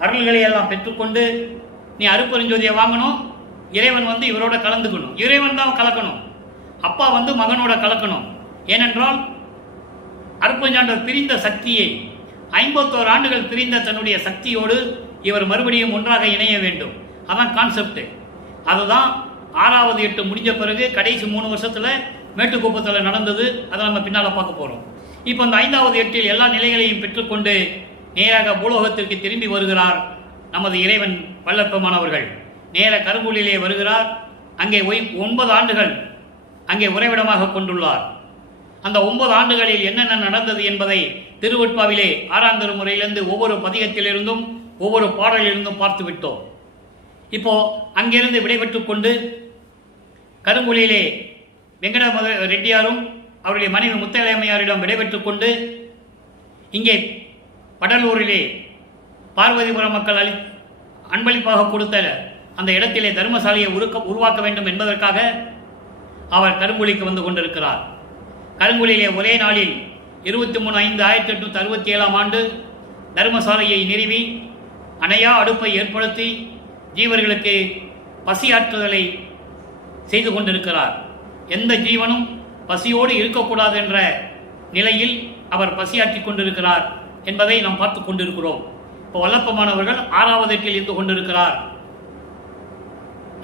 அருள்களை எல்லாம் பெற்றுக்கொண்டு நீ அருப்பெருஞ்சோதியை வாங்கணும். இறைவன் வந்து இவரோட கலந்துக்கணும். இறைவன் தான் கலக்கணும். அப்பா வந்து மகனோட கலக்கணும். ஏனென்றால் அருப்பெருஞ்சாண்டவர் பிரிந்த சக்தியை 51 ஆண்டுகள் பிரிந்த தன்னுடைய சக்தியோடு இவர் மறுபடியும் ஒன்றாக இணைய வேண்டும். அதான் கான்செப்ட். அதுதான் 6வது எட்டு முடிஞ்ச பிறகு கடைசி 3 வருஷத்துல மேட்டுக்குப்பத்தில் நடந்தது. அதை நம்ம பின்னால் பார்க்க போறோம். இப்போ இந்த 5வது எட்டில் எல்லா நிலைகளையும் பெற்றுக்கொண்டு நேராக பூலோகத்திற்கு திரும்பி வருகிறார் நமது இறைவன் வல்லப்பெருமானவர்கள். நேர கருங்கூலிலே வருகிறார். அங்கே 9 ஆண்டுகள் அங்கே உறைவிடமாக கொண்டுள்ளார். அந்த 9 ஆண்டுகளில் என்னென்ன நடந்தது என்பதை திருவெட்பாவிலே 6ஆம் திருமுறையிலிருந்து ஒவ்வொரு பதிகத்திலிருந்தும் ஒவ்வொரு பாடலிலிருந்தும் பார்த்து விட்டோம். இப்போ அங்கிருந்து விடைபெற்று கொண்டு கருங்குழியிலே வெங்கட ரெட்டியாரும் அவருடைய மனைவி முத்தையம்மையாரிடம் விடைபெற்றுக் கொண்டு இங்கே வடலூரிலே பார்வதிபுரம் மக்கள் அன்பளிப்பாக கொடுத்த அந்த இடத்திலே தர்மசாலையை உருவாக்க வேண்டும் என்பதற்காக அவர் கருங்குழிக்கு வந்து கொண்டிருக்கிறார். கருங்குழியிலே ஒரே நாளில் 23/5/1867 தர்மசாலையை நிறுவி அணையா அடுப்பை ஏற்படுத்தி ஜீவர்களுக்கு பசியாற்றுதலை செய்து கொண்டிருக்கிறார். எந்த ஜீவனும் பசியோடு இருக்கக்கூடாது என்ற நிலையில் அவர் பசியாற்றிக் கொண்டிருக்கிறார் என்பதை நாம் பார்த்து கொண்டிருக்கிறோம். இப்போ வல்லப்பமானவர்கள் 6வது எட்டில் இருந்து கொண்டிருக்கிறார்.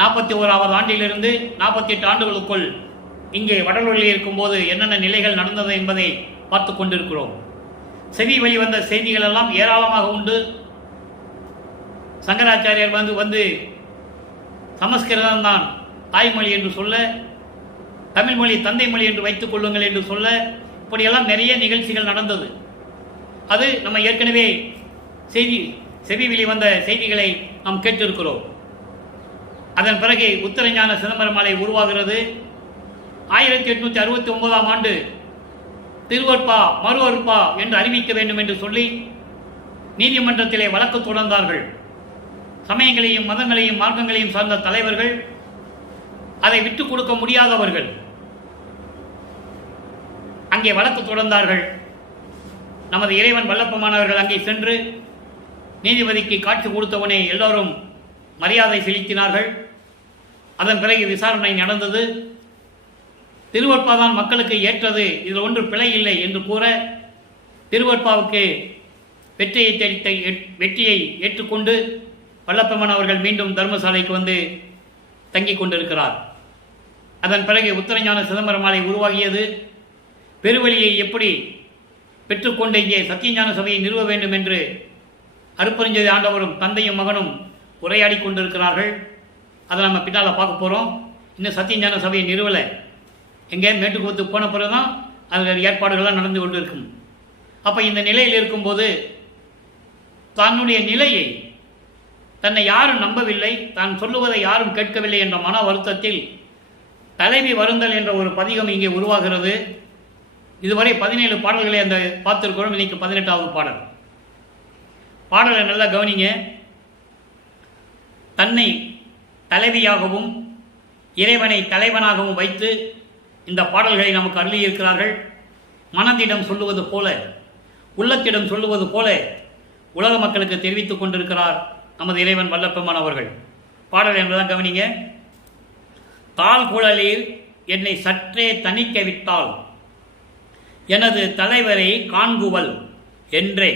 41வது ஆண்டிலிருந்து 48 ஆண்டுகளுக்குள் இங்கே வடலூரில் இருக்கும்போது என்னென்ன நிலைகள் நடந்தது என்பதை பார்த்து கொண்டிருக்கிறோம். செவி வெளிவந்த செய்திகள் எல்லாம் ஏராளமாக உண்டு. சங்கராச்சாரியர் வந்து சமஸ்கிருதம் தான் தாய்மொழி என்று சொல்ல, தமிழ் மொழி தந்தை மொழி என்று வைத்துக் கொள்ளுங்கள் என்று சொல்ல, இப்படியெல்லாம் நிறைய நிகழ்ச்சிகள் நடந்தது. அது நம்ம ஏற்கனவே செவி வெளிவந்த செய்திகளை நாம் கேட்டிருக்கிறோம். அதன் பிறகு உத்தரஞான சிதம்பரம் மாலை உருவாகிறது. 1869 திருவற்பா மறு அறுப்பா என்று அறிவிக்க வேண்டும் என்று சொல்லி நீதிமன்றத்திலே வழக்கு தொடர்ந்தார்கள். சமயங்களையும் மதங்களையும் மார்க்கங்களையும் சார்ந்த தலைவர்கள், அதை விட்டுக் கொடுக்க முடியாதவர்கள் அங்கே வழக்கு தொடர்ந்தார்கள். நமது இறைவன் வல்லப்பமானவர்கள் அங்கே சென்று நீதிபதிக்கு காட்சி கொடுத்தவனே எல்லோரும் மரியாதை செலுத்தினார்கள். அதன் பிறகு விசாரணை நடந்தது. திருவற்பாதான் மக்களுக்கு ஏற்றது, இதில் ஒன்று பிழை இல்லை என்று கூற திருவற்பாவுக்கு வெற்றியை ஏற்றுக்கொண்டு வல்லப்பமன் அவர்கள் மீண்டும் தர்மசாலைக்கு வந்து தங்கிக் கொண்டிருக்கிறார். அதன் பிறகு உத்தரஞான சிதம்பரம் மாலை உருவாகியது. பெருவழியை எப்படி பெற்றுக்கொண்டு இங்கே சத்தியஞான சபையை நிறுவ வேண்டும் என்று அருப்பெருஞ்சோதி ஆண்டவரும் தந்தையும் மகனும் உரையாடி கொண்டிருக்கிறார்கள். அதை நம்ம பின்னால் பார்க்க போகிறோம். இன்னும் சத்தியஞான சபையை நிறுவலை, எங்கே மேட்டுக்குத்து போன பிறகு தான் அதில் ஏற்பாடுகள்லாம் நடந்து கொண்டு இருக்கும். அப்போ இந்த நிலையில் இருக்கும்போது தன்னுடைய நிலையை தன்னை யாரும் நம்பவில்லை, தான் சொல்லுவதை யாரும் கேட்கவில்லை என்ற மன வருத்தத்தில் தலைவி வருந்தல் என்ற ஒரு பதிகம் இங்கே உருவாகிறது. இதுவரை 17 பாடல்களை அந்த பார்த்திருக்கிறோம். இன்னைக்கு 18வது பாடல். பாடலை நல்லா கவனிங்க. தன்னை தலைவியாகவும் இறைவனை தலைவனாகவும் வைத்து இந்த பாடல்களை நமக்கு அருளியிருக்கிறார்கள். மனதிடம் சொல்லுவது போல, உள்ளத்திடம் சொல்லுவது போல உலக மக்களுக்கு தெரிவித்துக் கொண்டிருக்கிறார் நமது இறைவன் வல்லப்பெருமான் அவர்கள். பாடல் என்பதான் கவனிங்க. தாழ் குழலில் என்னை சற்றே தணிக்க விட்டால் எனது தலைவரை காண்குவல் என்றே,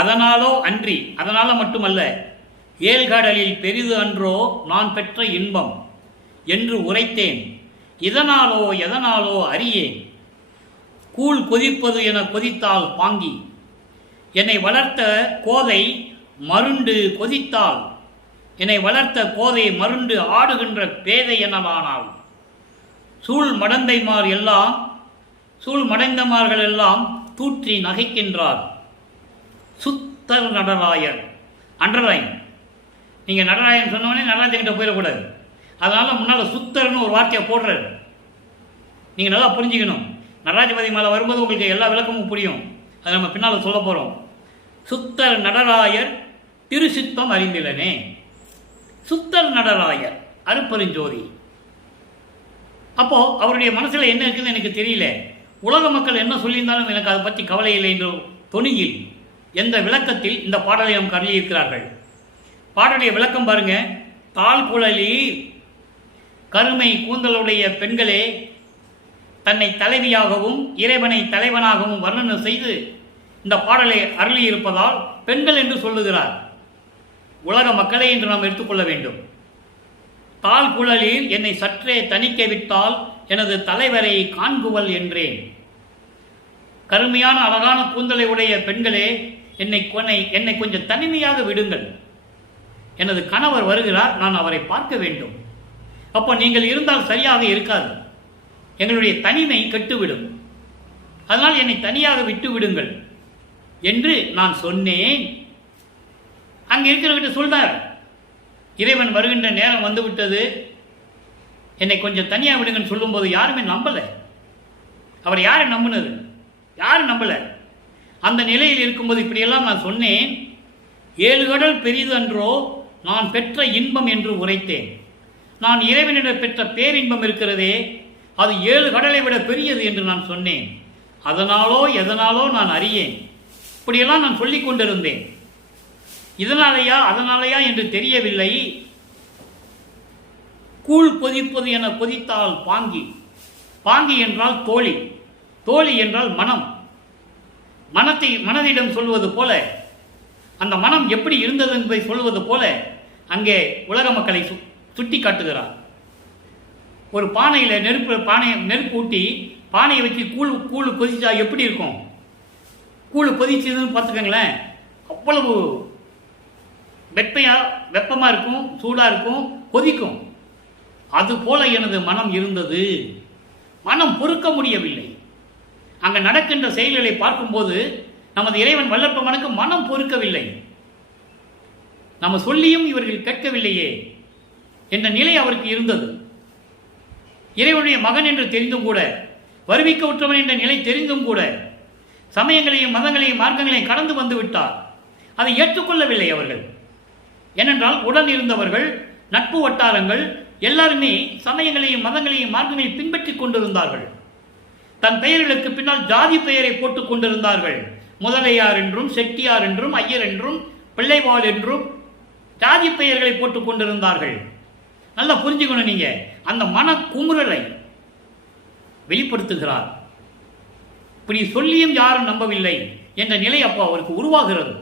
அதனாலோ அன்றி, அதனால மட்டுமல்ல, ஏழ்கடலில் பெரிது அன்றோ நான் பெற்ற இன்பம் என்று உரைத்தேன், இதனாலோ எதனாலோ அறியேன், கூழ் கொதிப்பது என கொதித்தால் பாங்கி, என்னை வளர்த்த கோதை மருண்டு கொதித்தால், என்னை வளர்த்த கோதை மருண்டு ஆடுகின்ற பேதை எனலானால், சூழ் மடைந்தமார்கள் எல்லாம் தூற்றி நகைக்கின்றார் சுத்தர் நடராயர். அண்டர்லைன், நீங்கள் நடராயன் சொன்னோடனே நடராஜன்கிட்ட போயிடக்கூடாது. அதனால் முன்னால் சுத்தர்னு ஒரு வார்த்தையை போடுறாரு. நீங்கள் நல்லா புரிஞ்சுக்கணும். நடராஜபதி மேலே வரும்போது உங்களுக்கு எல்லா விளக்கமும் புரியும். அதை நம்ம பின்னால் சொல்ல போகிறோம். சுத்தர் நடராயர் திருசித்தம் அறிந்திலனே. சுத்தர் நடராயர் அருப்பெருஞ்சோதி. அப்போ அவருடைய மனசில் என்ன இருக்குதுன்னு எனக்கு தெரியல. உலக மக்கள் என்ன சொல்லியிருந்தாலும் எனக்கு அதை பற்றி கவலை இல்லை என்ற தொனியில் எந்த விளக்கத்தில் இந்த பாடலை நமக்கு அருளியிருக்கிறார்கள். பாடலுடைய விளக்கம் பாருங்க. தாழ் குழலில் கருமை கூந்தலுடைய பெண்களே, தன்னை தலைவியாகவும் இறைவனை தலைவனாகவும் வர்ணனை செய்து இந்த பாடலை அருளியிருப்பதால் பெண்கள் என்று சொல்லுகிறார். உலக மக்களை என்று நாம் எடுத்துக்கொள்ள வேண்டும். தாழ் குழலில் என்னை சற்றே தணிக்க விட்டால் எனது தலைவரை காண்குவல் என்றேன். கருமையான அழகான கூந்தலை உடைய பெண்களே, என்னை கொஞ்சம் தனிமையாக விடுங்கள். எனது கணவர் வருகிறார், நான் அவரை பார்க்க வேண்டும். அப்போ நீங்கள் இருந்தால் சரியாக இருக்காது, எங்களுடைய தனிமை கெட்டுவிடும். அதனால் என்னை தனியாக விட்டு விடுங்கள் என்று நான் சொன்னேன். அங்கே இருக்கிறவர்கிட்ட சொல்றார், இறைவன் வருகின்ற நேரம் வந்துவிட்டது, என்னை கொஞ்சம் தனியாக விடுங்கன்னு சொல்லும்போது யாருமே நம்பலை. அவர் யாரை நம்பினது? யாரும் நம்பலை. அந்த நிலையில் இருக்கும்போது இப்படியெல்லாம் நான் சொன்னேன். 7 கடல் பெரிது அன்றோ நான் பெற்ற இன்பம் என்று உரைத்தேன். நான் இறைவனிடம் பெற்ற பேரின்பம் இருக்கிறதே, அது 7 கடலை விட பெரியது என்று நான் சொன்னேன். அதனாலோ எதனாலோ நான் அறியேன். இப்படியெல்லாம் நான் சொல்லிக் கொண்டிருந்தேன். இதனாலேயா அதனாலேயா என்று தெரியவில்லை. கூழ் கொதிப்பது என கொதித்தால் பாங்கி, பாங்கி என்றால் தோழி, தோழி என்றால் மனம். மனதிடம் சொல்வது போல, அந்த மனம் எப்படி இருந்தது என்பதை சொல்வது போல அங்கே உலக மக்களை சுட்டி காட்டுகிறார். ஒரு பானையில் நெருப்பு ஊட்டி பானையை வச்சு கூழ் கொதிச்சா எப்படி இருக்கும்? கூழ் கொதிச்சதுன்னு பார்த்துக்கங்களேன், அவ்வளவு வெப்பமாக இருக்கும், சூடாக இருக்கும், கொதிக்கும். அதுபோல எனது மனம் இருந்தது. மனம் பொறுக்க முடியவில்லை. அங்கே நடக்கின்ற செயல்களை பார்க்கும்போது நமது இறைவன் வல்லற்பமனுக்கு மனம் பொறுக்கவில்லை. நம்ம சொல்லியும் இவர்கள் கேட்கவில்லையே என்ற நிலை அவருக்கு இருந்தது. இறைவனுடைய மகன் என்று தெரிந்தும் கூட, வருவிக்க உற்றவன் என்ற நிலை தெரிந்தும் கூட, சமயங்களையும் மதங்களையும் மார்க்கங்களையும் கடந்து வந்து விட்டார். அதை ஏற்றுக்கொள்ளவில்லை அவர்கள். ஏனென்றால் உடன் இருந்தவர்கள், நட்பு வட்டாரங்கள் எல்லாருமே சமயங்களையும் மதங்களையும் மார்க்கங்களையும் பின்பற்றி கொண்டிருந்தார்கள். தன் பெயர்களுக்கு பின்னால் ஜாதி பெயரை போட்டுக் கொண்டிருந்தார்கள். முதலையார் என்றும், செட்டியார் என்றும், ஐயர் என்றும், பிள்ளைவாள் என்றும் ஜாதி பெயர்களை போட்டுக் கொண்டிருந்தார்கள். நல்லா புரிஞ்சுக்கணும். நீங்க அந்த மன குமுறலை வெளிப்படுத்துகிறார். இப்படி சொல்லியும் யாரும் நம்பவில்லை என்ற நிலை அப்போ அவருக்கு உருவாகிறது.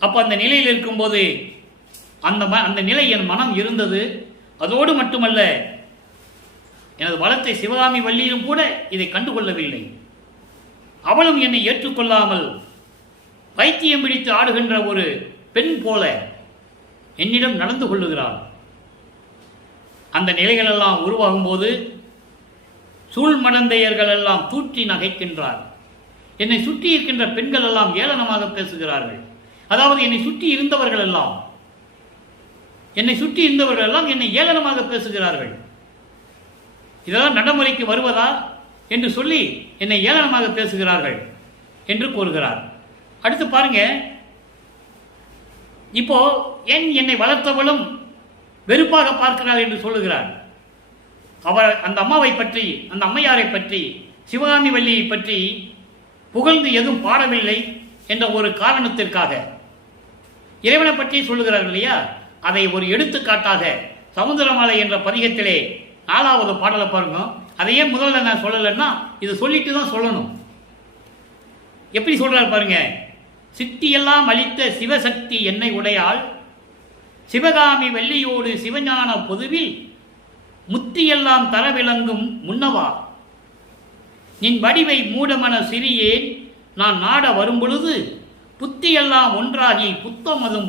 அப்போ அந்த நிலையில் இருக்கும்போது அந்த நிலை என் மனம் இருந்தது. அதோடு மட்டுமல்ல, எனது வளத்தை சிவகாமி வள்ளியிலும் கூட இதை கண்டுகொள்ளவில்லை. அவளும் என்னை ஏற்றுக்கொள்ளாமல் பைத்தியம் பிடித்து ஆடுகின்ற ஒரு பெண் போல என்னிடம் நடந்து கொள்ளுகிறாள். அந்த நிலைகளெல்லாம் உருவாகும் போது சூழ்மடந்தையர்கள் எல்லாம் தூற்றி நகைக்கின்றார். என்னை சுற்றி இருக்கின்ற பெண்கள் எல்லாம் ஏளனமாக பேசுகிறார்கள். அதாவது என்னை சுற்றி இருந்தவர்கள் எல்லாம் என்னை ஏளனமாக பேசுகிறார்கள். இதெல்லாம் நடைமுறைக்கு வருவதா என்று சொல்லி என்னை ஏளனமாக பேசுகிறார்கள் என்று கூறுகிறார். அடுத்து பாருங்க, இப்போ என்னை வளர்த்தவளும் வெறுப்பாக பார்க்கிறார் என்று சொல்லுகிறார். அவர் அந்த அம்மாவை பற்றி, அந்த அம்மையாரை பற்றி, சிவகாமி வள்ளியை பற்றி புகழ்ந்து எதுவும் பாடவில்லை என்ற ஒரு காரணத்திற்காக இறைவனை பற்றி சொல்லுகிறார்கள் இல்லையா? அதை ஒரு எடுத்துக்காட்டாக சமுத்திரமாலை என்ற பதிகத்திலே 4வது பாடலை பாருங்க. அதையே முதல்ல நான் சொல்லலைன்னா இது சொல்லிட்டு தான் சொல்லணும். எப்படி சொல்றாரு பாருங்க. சித்தியெல்லாம் அளித்த சிவசக்தி என்னை உடையாள், சிவகாமி வெள்ளியோடு சிவஞான பொதுவில் முத்தியெல்லாம் தர விளங்கும் முன்னவா, நின் வடிவை மூடமன சிறியேன் நான் நாட வரும்பொழுது புத்தியெல்லாம் ஒன்றாகி புத்தமதம்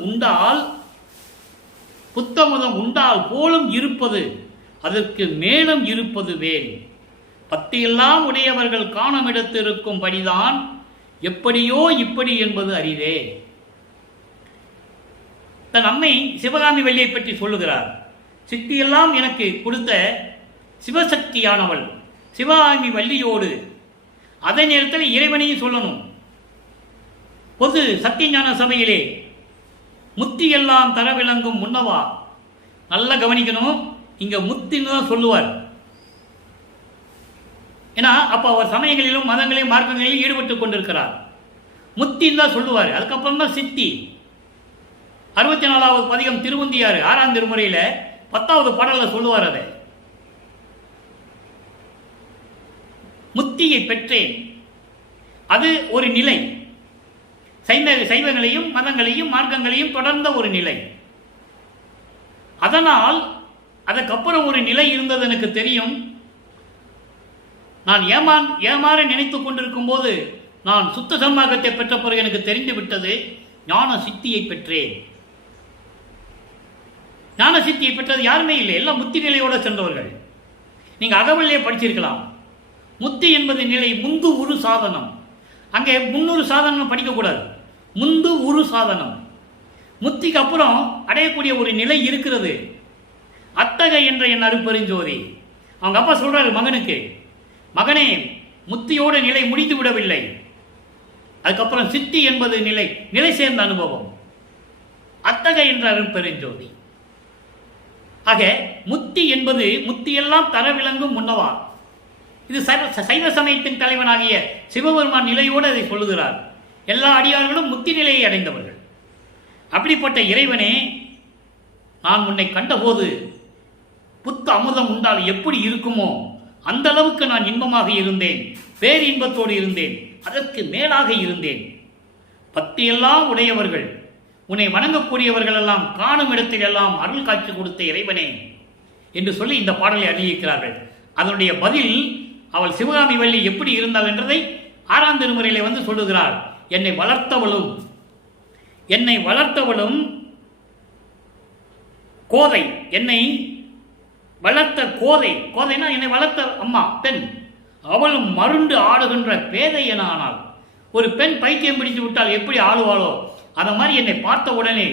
உண்டால் போலும் இருப்பது அதற்கு மேலும் இருப்பது வேல், பத்தியெல்லாம் உடையவர்கள் காணமிடத்திருக்கும் படிதான் எப்படியோ இப்படி என்பது அறிவே. தன் அம்மை சிவகாமி வள்ளியை பற்றி சொல்லுகிறார். சித்தியெல்லாம் எனக்கு கொடுத்த சிவசக்தியானவள் சிவகாமி வள்ளியோடு, அதே நேரத்தில் இறைவனையும் சொல்லணும். பொது சத்தியஞான சபையிலே முத்தியெல்லாம் தர விளங்கும் முன்னவா, நல்லா கவனிக்கணும். இங்க முத்தின்னு தான் சொல்லுவார். ஏன்னா அப்ப அவர் சமயங்களிலும் மதங்களையும் மார்க்கங்களிலும் ஈடுபட்டுக் கொண்டிருக்கிறார். முத்தின்னு தான் சொல்லுவார். அதுக்கப்புறம் தான் சித்தி. 64வது பதிகம் திருவந்தியாறு 6ஆம் திருமுறையில 10வது பாடல்ல சொல்லுவார். அதை முத்தியை பெற்றேன். அது ஒரு நிலை. சைவங்களையும் மதங்களையும் மார்க்கங்களையும் தொடர்ந்த ஒரு நிலை. அதனால் அதுக்கப்புறம் ஒரு நிலை இருந்தது எனக்கு தெரியும். நான் ஏமாற நினைத்துக் கொண்டிருக்கும் போது நான் சுத்த சன்மார்க்கத்தை பெற்ற பிறகு எனக்கு தெரிந்து விட்டது, ஞான சித்தியை பெற்றேன். ஞான சித்தியை பெற்றது யாருமே இல்லை, எல்லாம் முத்தி நிலையோடு சென்றவர்கள். நீங்க அகவல்லே படிச்சிருக்கலாம். முத்தி என்பது நிலை, முந்து உரு சாதனம். அங்கே 300 சாதனம் படிக்கக்கூடாது, முந்து உரு சாதனம். முத்திக்கு அப்புறம் அடையக்கூடிய ஒரு நிலை இருக்கிறது. அத்தகை என்ற என் அருட்பெருஞ்சோதி. அவங்க அப்பா சொல்றாரு மகனுக்கு, மகனே, முத்தியோட நிலை முடிந்து விடவில்லை. அதுக்கப்புறம் சித்தி என்பது நிலை சேர்ந்த அனுபவம். அத்தகை என்ற அருட்பெருஞ்சோதி. ஆக முத்தி என்பது முத்தியெல்லாம் தர விளங்கும் முன்னவா. இது சைவ சமயத்தின் தலைவனாகிய சிவபெருமான் நிலையோடு அதை சொல்லுகிறார். எல்லா அடியார்களும் முத்தி நிலையை அடைந்தவர்கள். அப்படிப்பட்ட இறைவனே, நான் உன்னை கண்டபோது புத்த அமுதம் உண்டால் எப்படி இருக்குமோ அந்த அளவுக்கு நான் இன்பமாக இருந்தேன், பேர் இன்பத்தோடு இருந்தேன், அதற்கு மேலாக இருந்தேன். பக்தியெல்லாம் உடையவர்கள், உன்னை வணங்கக்கூடியவர்கள் எல்லாம் காணும் இடத்தில் எல்லாம் அருள் காட்சி கொடுத்த இறைவனே என்று சொல்லி இந்த பாடலை அணிவிக்கிறார்கள். அதனுடைய பதில் அவள் சிவகாமி வள்ளி எப்படி இருந்தாள் என்றதை 6ஆம் திருமுறையிலே வந்து சொல்லுகிறாள். என்னை வளர்த்தவளும் கோதை, என்னை வளர்த்த கோதைனா என்னை வளர்த்த அம்மா பெண், அவளும் மருண்டு ஆடுகின்ற பேதை என ஆனாள். ஒரு பெண் பைத்தியம் பிடித்து விட்டால் எப்படி ஆளுவாளோ அந்த மாதிரி என்னை பார்த்த உடனே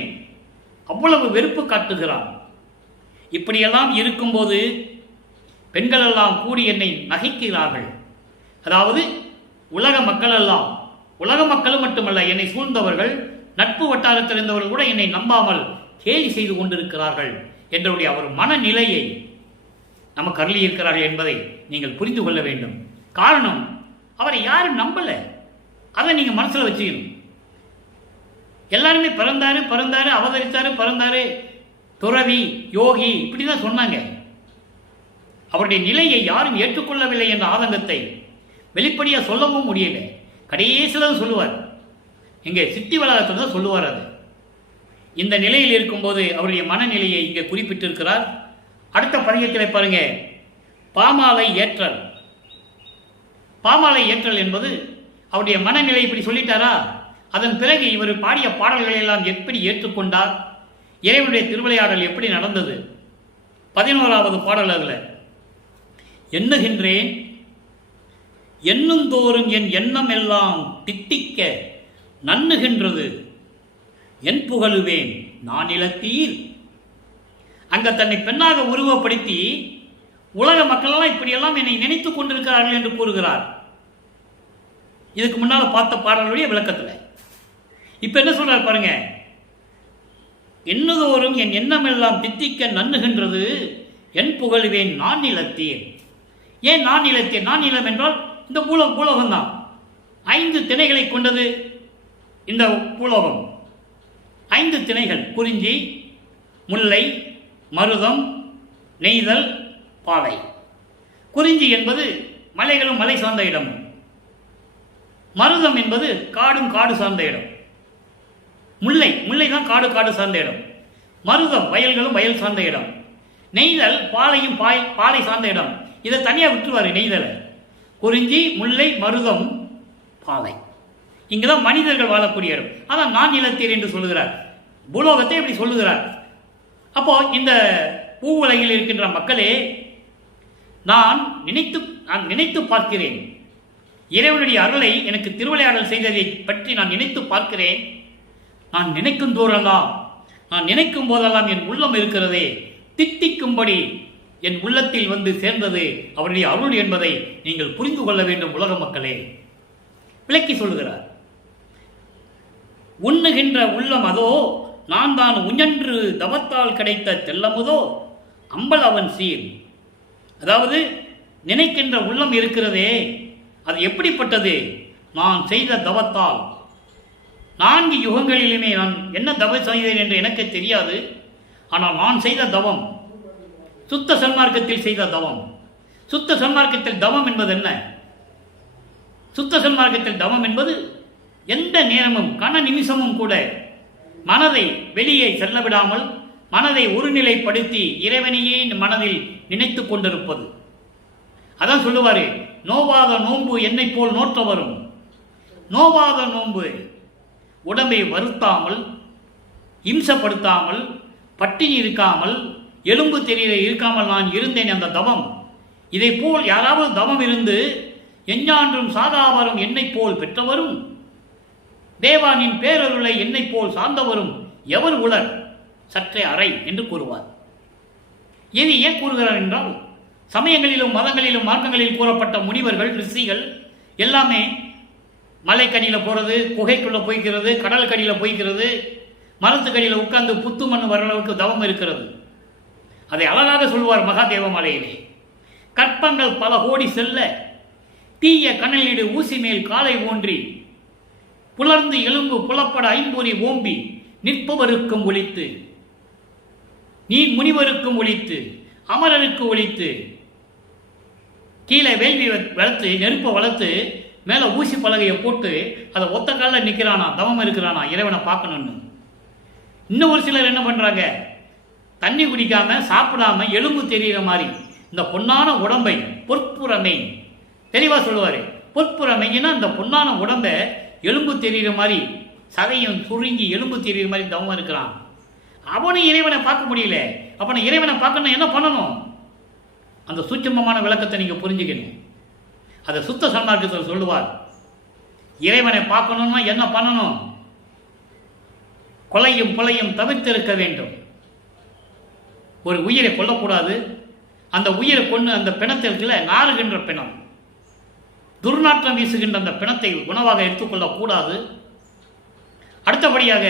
அவ்வளவு வெறுப்பு காட்டுகிறான். இப்படியெல்லாம் இருக்கும்போது பெண்கள் எல்லாம் கூடி என்னை நகைக்கிறார்கள். அதாவது உலக மக்களும் மட்டுமல்ல, என்னை சூழ்ந்தவர்கள், நட்பு வட்டாரத்தில் இருந்தவர்கள் கூட என்னை நம்பாமல் கேலி செய்து கொண்டிருக்கிறார்கள் என்றுடைய அவர் மனநிலையை நமக்கு அருளியிருக்கிறார்கள் என்பதை நீங்கள் புரிந்து கொள்ள வேண்டும். காரணம், அவரை யாரும் நம்பல. அதை நீங்க மனசுல வச்சுக்கணும். எல்லாருமே பிறந்தாரு, அவதரித்தாரு, துறவி, யோகி இப்படிதான் சொன்னாங்க. அவருடைய நிலையை யாரும் ஏற்றுக்கொள்ளவில்லை என்ற ஆதங்கத்தை வெளிப்படையா சொல்லவும் முடியல. கடைசியில் சொல்லுவார், இங்கே சித்தி வளாகத்தில் தான் சொல்லுவார். அது இந்த நிலையில் இருக்கும்போது அவருடைய மனநிலையை இங்கே குறிப்பிட்டிருக்கிறார். அடுத்த பதிகத்தில் பாருங்க, பாமாலை ஏற்றல் என்பது அவருடைய மனநிலை இப்படி சொல்லிட்டாரா. அதன் பிறகு இவர் பாடிய பாடல்களை எல்லாம் எப்படி ஏற்றுக்கொண்டார், இறைவனுடைய திருவிளையாடல் எப்படி நடந்தது. 11வது பாடல் அதில், எண்ணுகின்றேன் எண்ணும் தோறும் என் எண்ணம் எல்லாம் திட்டிக்க நன்னுகின்றது, என் புகழுவேன் நான் இலத்தீர். அங்க தன்னை பெண்ணாக உருவப்படுத்தி உலக மக்களெல்லாம் இப்படியெல்லாம் என்னை நினைத்துக் கொண்டிருக்கிறார்கள் என்று கூறுகிறார். இதுக்கு முன்னால் பார்த்த பாடலுடைய விளக்கத்தில் இப்ப என்ன சொல்றார் பாருங்க, எண்ணுதோறும் என் எண்ணம் எல்லாம் தித்திக்க நன்னுகின்றது, என் புகழுவேன் நான் நிலத்தீர். ஏன் நான் நிலத்தீர்? நான் நிலம் என்றால் இந்த பூலோகம் தான். 5 திணைகளை கொண்டது இந்த பூலோகம். 5 திணைகள்: குறிஞ்சி, முல்லை, மருதம், நெய்தல், பாலை. குறிஞ்சி என்பது மலைகளும் மலை சார்ந்த இடம். மருதம் என்பது காடு சார்ந்த இடம். முல்லை தான் காடு சார்ந்த இடம். மருதம் வயல்களும் வயல் சார்ந்த இடம். நெய்தல் பாலையும் பாலை சார்ந்த இடம். இதை தனியாக விட்டுருவாரு நெய்தலை. குறிஞ்சி, முல்லை, மருதம், பாலை, இங்குதான் மனிதர்கள் வாழக்கூடிய இடம். அதான் நான் நிலத்தீர் என்று சொல்லுகிறார். பூலோகத்தை இப்படி சொல்லுகிறார். அப்போ இந்த பூவுலகில் இருக்கின்ற மக்களே, நான் நினைத்து பார்க்கிறேன். இறைவனுடைய அருளை எனக்கு திருவிளையாடல் செய்ததை பற்றி நான் நினைத்து பார்க்கிறேன். நான் நினைக்கும் தோறெல்லாம், நான் நினைக்கும் போதெல்லாம் என் உள்ளம் இருக்கிறதே தித்திக்கும்படி என் உள்ளத்தில் வந்து சேர்ந்தது அவருடைய அருள் என்பதை நீங்கள் புரிந்து கொள்ள வேண்டும் உலக மக்களே. விளக்கி சொல்லுகிறார். உண்ணுகின்ற உள்ளம் அதோ, நான் தான் உஞன்று தவத்தால் கிடைத்த தெல்லமுதோ அம்பல் அவன் சீர். அதாவது நினைக்கின்ற உள்ளம் இருக்கிறதே, அது எப்படிப்பட்டது? நான் செய்த தவத்தால். 4 யுகங்களிலுமே நான் என்ன தவம் செய்தேன் என்று எனக்கு தெரியாது. ஆனால் நான் செய்த தவம், சுத்த சன்மார்க்கத்தில் செய்த தவம். சுத்த சன்மார்க்கத்தில் தவம் என்பது என்ன? சுத்த சன்மார்க்கத்தில் தவம் என்பது எந்த நேரமும் கன நிமிஷமும் கூட மனதை வெளியே செல்ல விடாமல் மனதை ஒருநிலைப்படுத்தி இறைவனையே மனதில் நினைத்து கொண்டிருப்பது. அதான் சொல்லுவாரு, நோவாத நோன்பு என்னை போல் நோற்ற வரும். நோவாத நோன்பு உடம்பை வருத்தாமல், இம்சப்படுத்தாமல், பட்டினி இருக்காமல், எலும்பு தெரியல இருக்காமல் நான் இருந்தேன். அந்த தவம், இதை போல் யாராவது தவம் இருந்து எஞ்ஞான்றும் சாதாவரும் என்னை போல் பெற்றவரும் தேவானின் பேரருளை என்னை போல் சார்ந்தவரும் எவர் உலர் சற்றே அறை என்று கூறுவார். இது ஏன் கூறுகிறார் என்றால், சமயங்களிலும் மதங்களிலும் மார்க்கங்களில் கூறப்பட்ட முனிவர்கள் ரிஷிகள் எல்லாமே மலைக்கடியில் போகிறது, குகைக்குள்ளே போய்க்கிறது, கடல் கடியில் போய்க்கிறது, மரத்துக்கடியில் உட்கார்ந்து புத்து மண் வர அளவுக்கு தவம் இருக்கிறது. அதை அழகாக சொல்வார் மகாதேவ மலையிலே. கற்பங்கள் பல கோடி செல்ல தீய கனலீடு ஊசி மேல் காலை ஊன்றி புலர்ந்து எலும்பு புலப்பட ஐம்பொறி ஓம்பி நிற்பவருக்கும் ஒழித்து, நீ முனிவருக்கும் ஒழித்து, அமரருக்கு ஒழித்து, கீழே வேள்வி வளர்த்து நெருப்பை வளர்த்து மேலே ஊசி பலகையை போட்டு அதை ஒத்த காலில் நிற்கிறானா, தவம் இருக்கிறானா இறைவனை பார்க்கணும்னு. இன்னும் ஒரு சிலர் என்ன பண்ணுறாங்க, தண்ணி குடிக்காம சாப்பிடாம எலும்பு தெரிகிற மாதிரி இந்த பொன்னான உடம்பை, பொற்புறமை தெளிவாக சொல்லுவார். பொற்புறமைன்னா இந்த பொன்னான உடம்பை எலும்பு தெரிகிற மாதிரி, சதையும் சுருங்கி எலும்பு தெரிகிற மாதிரி தவம் இருக்கிறான். அவனும் இறைவனை பார்க்க முடியல. அப்போ நான் இறைவனை பார்க்கணும் என்ன பண்ணணும்? அந்த சூட்சமமான விளக்கத்தை நீங்கள் புரிஞ்சுக்கணும். அதை சுத்த சன்மார்க்கத்தில் சொல்லுவார். இறைவனை பார்க்கணும்னா என்ன பண்ணணும்? கொலையும் கொலையும் தவிர்த்திருக்க வேண்டும். ஒரு உயிரை கொல்லக்கூடாது. அந்த உயிரை கொண்டு அந்த பிணத்திற்குள்ள நாறுகின்ற பிணம், துர்நாற்றம் வீசுகின்ற அந்த பிணத்தை உணவாக எடுத்துக்கொள்ளக்கூடாது. அடுத்தபடியாக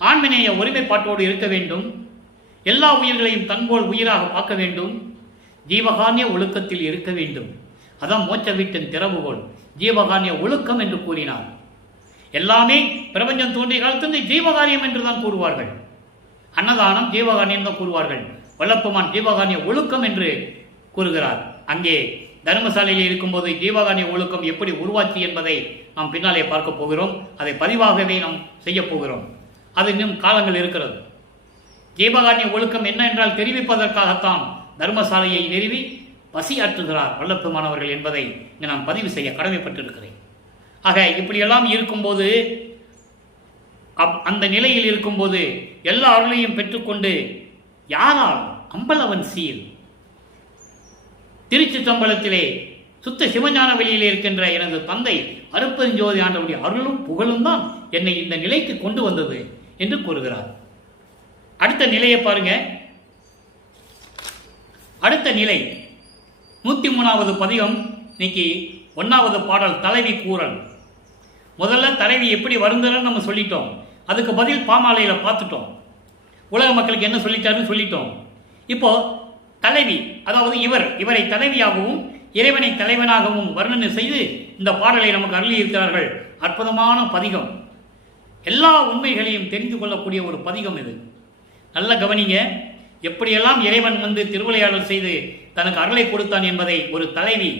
ஆண்மநேய ஒருமைப்பாட்டோடு இருக்க வேண்டும். எல்லா உயிர்களையும் தன்போல் உயிராக பார்க்க வேண்டும். ஜீவகானிய ஒழுக்கத்தில் இருக்க வேண்டும். அதான் மோட்ச வீட்டின் திறவுகோல், ஜீவகானிய ஒழுக்கம் என்று கூறினார். எல்லாமே பிரபஞ்சம் தோன்றிய காலத்திலிருந்து ஜீவகாரியம் என்று தான் கூறுவார்கள். அன்னதானம் ஜீவகானியம் தான் கூறுவார்கள். வல்லப்பமான் ஜீவகானிய ஒழுக்கம் என்று கூறுகிறார். அங்கே தர்மசாலையில் இருக்கும்போது ஜீவகானிய ஒழுக்கம் எப்படி உருவாச்சு என்பதை நாம் பின்னாலே பார்க்க போகிறோம். அதை பதிவாகவே நாம் செய்ய போகிறோம். அது இன்னும் காலங்கள் இருக்கிறது. ஜீவகானிய ஒழுக்கம் என்ன என்றால் தெரிவிப்பதற்காகத்தான் தர்மசாலையை நிறுவி பசியாற்றுகிறார் வல்லப்பமானவர்கள் என்பதை நான் பதிவு செய்ய கடமைப்பட்டிருக்கிறேன். ஆக இப்படியெல்லாம் இருக்கும்போது, அந்த நிலையில் இருக்கும்போது எல்லா அருளையும் பெற்றுக்கொண்டு யாரால் அம்பலவன் சீர் திருச்சி சம்பளத்திலே சுத்த சிவஞான வெளியிலே இருக்கின்ற எனது தந்தை அருப்பெருஞ்சோதி ஆண்டவருடைய அருளும் புகழும் தான் என்னை இந்த நிலைக்கு கொண்டு வந்தது என்று கூறுகிறார். அடுத்த நிலையை பாருங்க. அடுத்த நிலை 103வது பதிகம். இன்னைக்கு 1வது பாடல் தலைவி கூறல். முதல்ல தலைவி எப்படி வருந்தன்னு நம்ம சொல்லிட்டோம். அதுக்கு பதில் பாமாலையில் பார்த்துட்டோம். உலக மக்களுக்கு என்ன சொல்லிட்டாருன்னு சொல்லிட்டோம். இப்போ தலைவி, அதாவது இவரை தலைவியாகவும் இறைவனை தலைவனாகவும் வர்ணனை செய்து இந்த பாடலை நமக்கு அருளி இருக்கிறார்கள். அற்புதமான பதிகம். எல்லா உண்மைகளையும் தெரிந்து கொள்ளக்கூடிய ஒரு பதிகம் இது. நல்ல கவனிங்க. எப்படியெல்லாம் இறைவன் வந்து திருவிளையாடல் செய்து தனக்கு அருளை கொடுத்தான் என்பதை ஒரு தலைவி,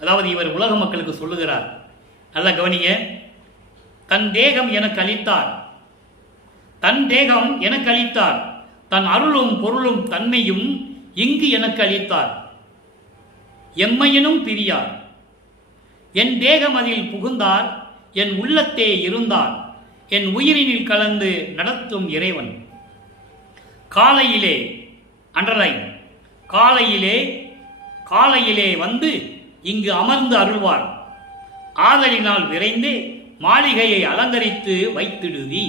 அதாவது இவர் உலக மக்களுக்கு சொல்லுகிறார். நல்ல கவனிங்க. தன் தேகம் எனக்கு அளித்தார், தன் தேகம் எனக்கு அளித்தார், தன் அருளும் பொருளும் தன்மையும் இங்கு எனக்கு அளித்தார். எம்மையினும் பிரியார், என் தேகம் அதில் புகுந்தார், என் உள்ளத்தே இருந்தார், என் உயிரினில் கலந்து நடத்தும் இறைவன். காலையிலே அண்டர்லைன், காலையிலே வந்து இங்கு அமர்ந்து அருள்வார். ஆதலினால் விரைந்து மாளிகையை அலங்கரித்து வைத்திடுதி.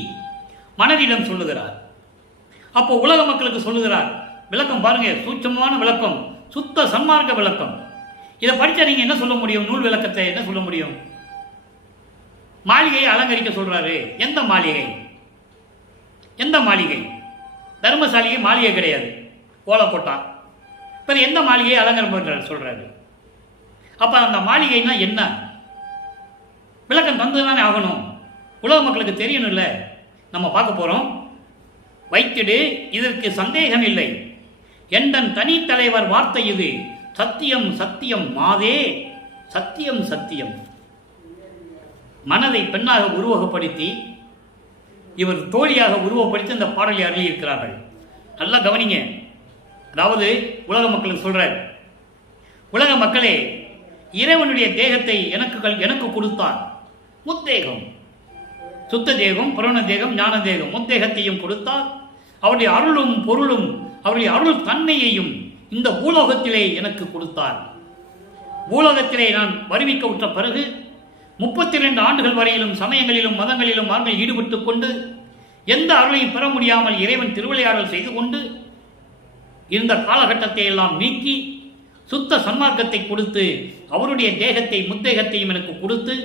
மனதிடம் சொல்லுகிறார். அப்போ உலக மக்களுக்கு சொல்லுகிறார். விளக்கம் பாருங்க, சூட்சமான விளக்கம், சுத்த சன்மார்க்க விளக்கம். இதை படித்தா நீங்க என்ன சொல்ல முடியும்? நூல் விளக்கத்தை என்ன சொல்ல முடியும்? மாளிகையை அலங்கரிக்க சொல்றாரு. எந்த மாளிகை? எந்த மாளிகை? தர்மசாலிகை மாளிகை கிடையாது, ஓலை போட்டான். இப்போ எந்த மாளிகையை அலங்காரம் பண்றாரு சொல்றாரு. அப்ப அந்த மாளிகைனா என்ன? விளக்கம் தந்துதானே ஆகணும். உலக மக்களுக்கு தெரியணும்ல. நம்ம பார்க்க போறோம். வைத்திடு, இதற்கு சந்தேகம் இல்லை. எந்தன் தனி தலைவர் வார்த்தை இது. சத்தியம் சத்தியம் மாதே, சத்தியம் சத்தியம். மனதை பெண்ணாக உருவகப்படுத்தி இவர் தோழியாக உருவப்படுத்தி இந்த பாடலை அருளி இருக்கிறார்கள். நல்லா கவனிங்க. அதாவது உலக மக்களுக்கு சொல்றார், உலக மக்களே, இறைவனுடைய தேகத்தை எனக்கு கொடுத்தார். முத்தேகம், சுத்த தேகம், புராண தேகம், ஞான தேகம், முத்தேகத்தையும் கொடுத்தார். அவருடைய அருளும் பொருளும் அவருடைய அருள் தன்மையையும் இந்த பூலோகத்திலே எனக்கு கொடுத்தார். பூலோகத்திலே நான் வருவிக்க விட்ட பிறகு 32 ஆண்டுகள் வரையிலும் சமயங்களிலும் மதங்களிலும் அவர்கள் ஈடுபட்டுக் கொண்டு எந்த அருளையும் பெற முடியாமல் இறைவன் திருவிளையாடல் செய்து கொண்டு இருந்த காலகட்டத்தை எல்லாம் நீக்கி சுத்த சன்மார்க்கத்தை கொடுத்து அவருடைய தேகத்தை முத்தேகத்தையும் எனக்கு கொடுத்து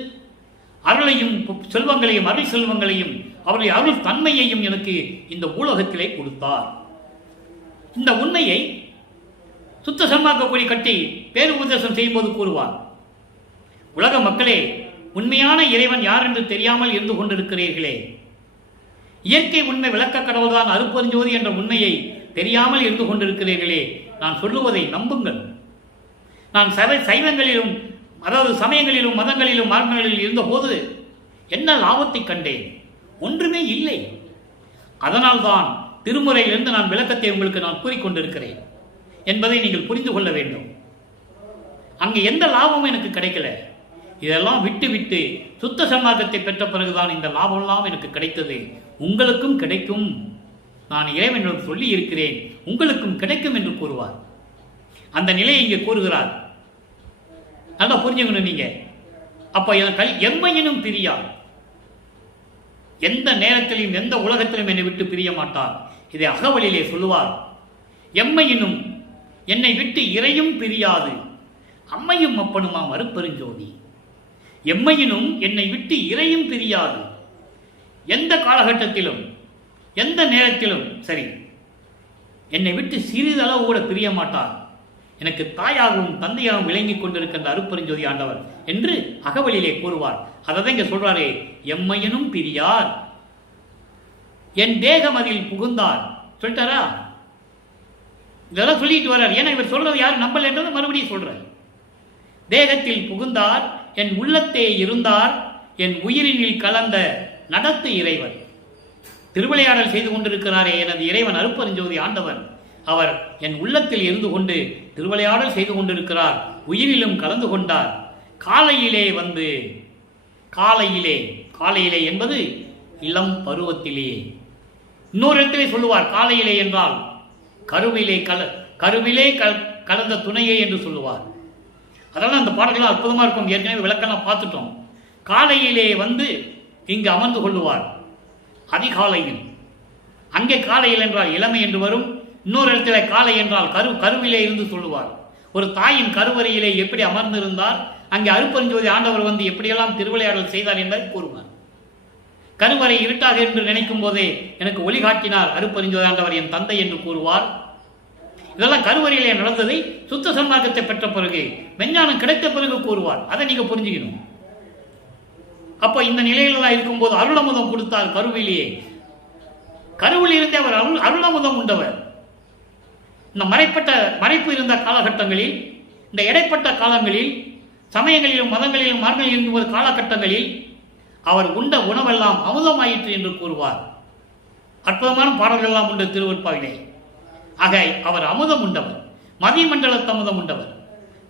அருளையும் செல்வங்களையும் அருள் செல்வங்களையும் அவருடைய அருள் தன்மையையும் எனக்கு இந்த உலகத்திலே கொடுத்தார். இந்த உண்மையை சுத்த சன்மார்க்க கொடி கட்டி பேரு உபதேசம் செய்யும்போது கூறுவார். உலக மக்களே, உண்மையான இறைவன் யார் என்று தெரியாமல் இருந்து கொண்டிருக்கிறீர்களே, இயற்கை உண்மை விளக்க கடவுள்தான் அருட்பெருஞ்சோதி என்ற உண்மையை தெரியாமல் இருந்து கொண்டிருக்கிறீர்களே, நான் சொல்லுவதை நம்புங்கள். நான் சைவங்களிலும் அதாவது சமயங்களிலும் மதங்களிலும் மார்க்கங்களிலும் இருந்தபோது என்ன லாபத்தை கண்டேன்? ஒன்றுமே இல்லை. அதனால்தான் திருமுறையிலிருந்து நான் விளக்கத்தை உங்களுக்கு நான் கூறிக்கொண்டிருக்கிறேன் என்பதை நீங்கள் புரிந்து கொள்ள வேண்டும். அங்கே எந்த லாபமும் எனக்கு கிடைக்கல. இதெல்லாம் விட்டு விட்டு சுத்த சன்மார்க்கத்தை பெற்ற பிறகுதான் இந்த லாபமெல்லாம் எனக்கு கிடைத்தது. உங்களுக்கும் கிடைக்கும், நான் இறைவனிடம் சொல்லி இருக்கிறேன், உங்களுக்கும் கிடைக்கும் என்று கூறுவார். அந்த நிலையை இங்கே கூறுகிறார். நல்லா புரிஞ்சுக்கணும் நீங்க. அப்ப எம்மையினும் பிரியார், எந்த நேரத்திலும் எந்த உலகத்திலும் என்னை விட்டு பிரிய மாட்டார். இதை அகவலிலே சொல்லுவார். எம்மையினும் என்னை விட்டு இறையும் பிரியாது, அம்மையும் அப்பனுமாம் அருட்பெருஞ்சோதி. எம்மையினும் என்னை விட்டு இறையும் பிரியாது, எந்த காலகட்டத்திலும் எந்த நேரத்திலும் சரி என்னை விட்டு சிறிதளவு கூட பிரிய மாட்டார். எனக்கு தாயாகவும் தந்தையாகவும் விளங்கிக் கொண்டிருக்கின்ற அருட்பெருஞ்சோதி ஆண்டவர் என்று அகவலிலே கூறுவார். அதை தான் இங்க சொல்றாரு. எம்மையினும் பிரியார், என் தேகம் அதில் புகுந்தார். சொல்லிட்டாரா? இதெல்லாம் சொல்லிட்டு வர்றார். ஏன்னா இவர் சொல்றது யாரும் நம்பல என்றதை மறுபடியும் சொல்றார். தேகத்தில் புகுந்தார், என் உள்ளத்தே இருந்தார், என் உயிரினில் கலந்த நடத்து இறைவன். திருவிளையாடல் செய்து கொண்டிருக்கிறாரே எனது இறைவன் அருட்பெருஞ்சோதி ஆண்டவர், அவர் என் உள்ளத்தில் இருந்து கொண்டு திருவிளையாடல் செய்து கொண்டிருக்கிறார், உயிரிலும் கலந்து கொண்டார். காலையிலே வந்து, காலையிலே என்பது இளம் பருவத்திலே. இன்னொரு இடத்திலே சொல்லுவார், காலையிலே என்றால் கருவிலே கலந்த துணையே என்று சொல்லுவார். அதெல்லாம் அந்த பாடல்கள் அற்புதமா இருக்கும். ஏற்கனவே விளக்கெல்லாம் பார்த்துட்டோம். காலையிலே வந்து இங்கு அமர்ந்து கொள்ளுவார். அதிகாலையில், அங்கே காலையில் என்றால் இளமை என்று வரும். இன்னொரு இடத்துல காலை என்றால் கருவிலே இருந்து சொல்லுவார். ஒரு தாயின் கருவறையிலே எப்படி அமர்ந்திருந்தார், அங்கே அருட்பெருஞ்சோதி ஆண்டவர் வந்து எப்படியெல்லாம் திருவிளையாடல் செய்தார் என்பதை கூறுவார். கருவறை இருட்டாக என்று நினைக்கும் போதே எனக்கு ஒளி காட்டினார் அருட்பெருஞ்சோதி ஆண்டவர் என் தந்தை என்று கூறுவார். இதெல்லாம் கருவறையிலே நடந்ததை சுத்த சன்மார்க்கத்தை பெற்ற பிறகு, மெஞ்ஞானம் கிடைத்த பிறகு கூறுவார். அதை நீங்க புரிஞ்சுக்கணும். அப்ப இந்த நிலையில இருக்கும்போது அருளமுதம் கொடுத்தார் கருவிலேயே. கருவில் இருந்தே அவர் அருளமுதம் உண்டவர். இந்த மறைப்பு இருந்த காலகட்டங்களில், இந்த இடைப்பட்ட காலங்களில், சமயங்களிலும் மதங்களிலும் மார்க்கங்களில் இருந்த காலகட்டங்களில் அவர் உண்ட உணவெல்லாம் அமுதமாயிற்று என்று கூறுவார். அற்புதமான பாடல்கள் எல்லாம் உண்டு திருவருட்பாவிலே. ஆக அவர் அமுதம் உண்டவர், மதிமண்டலத்து அமுதம் உண்டவர்.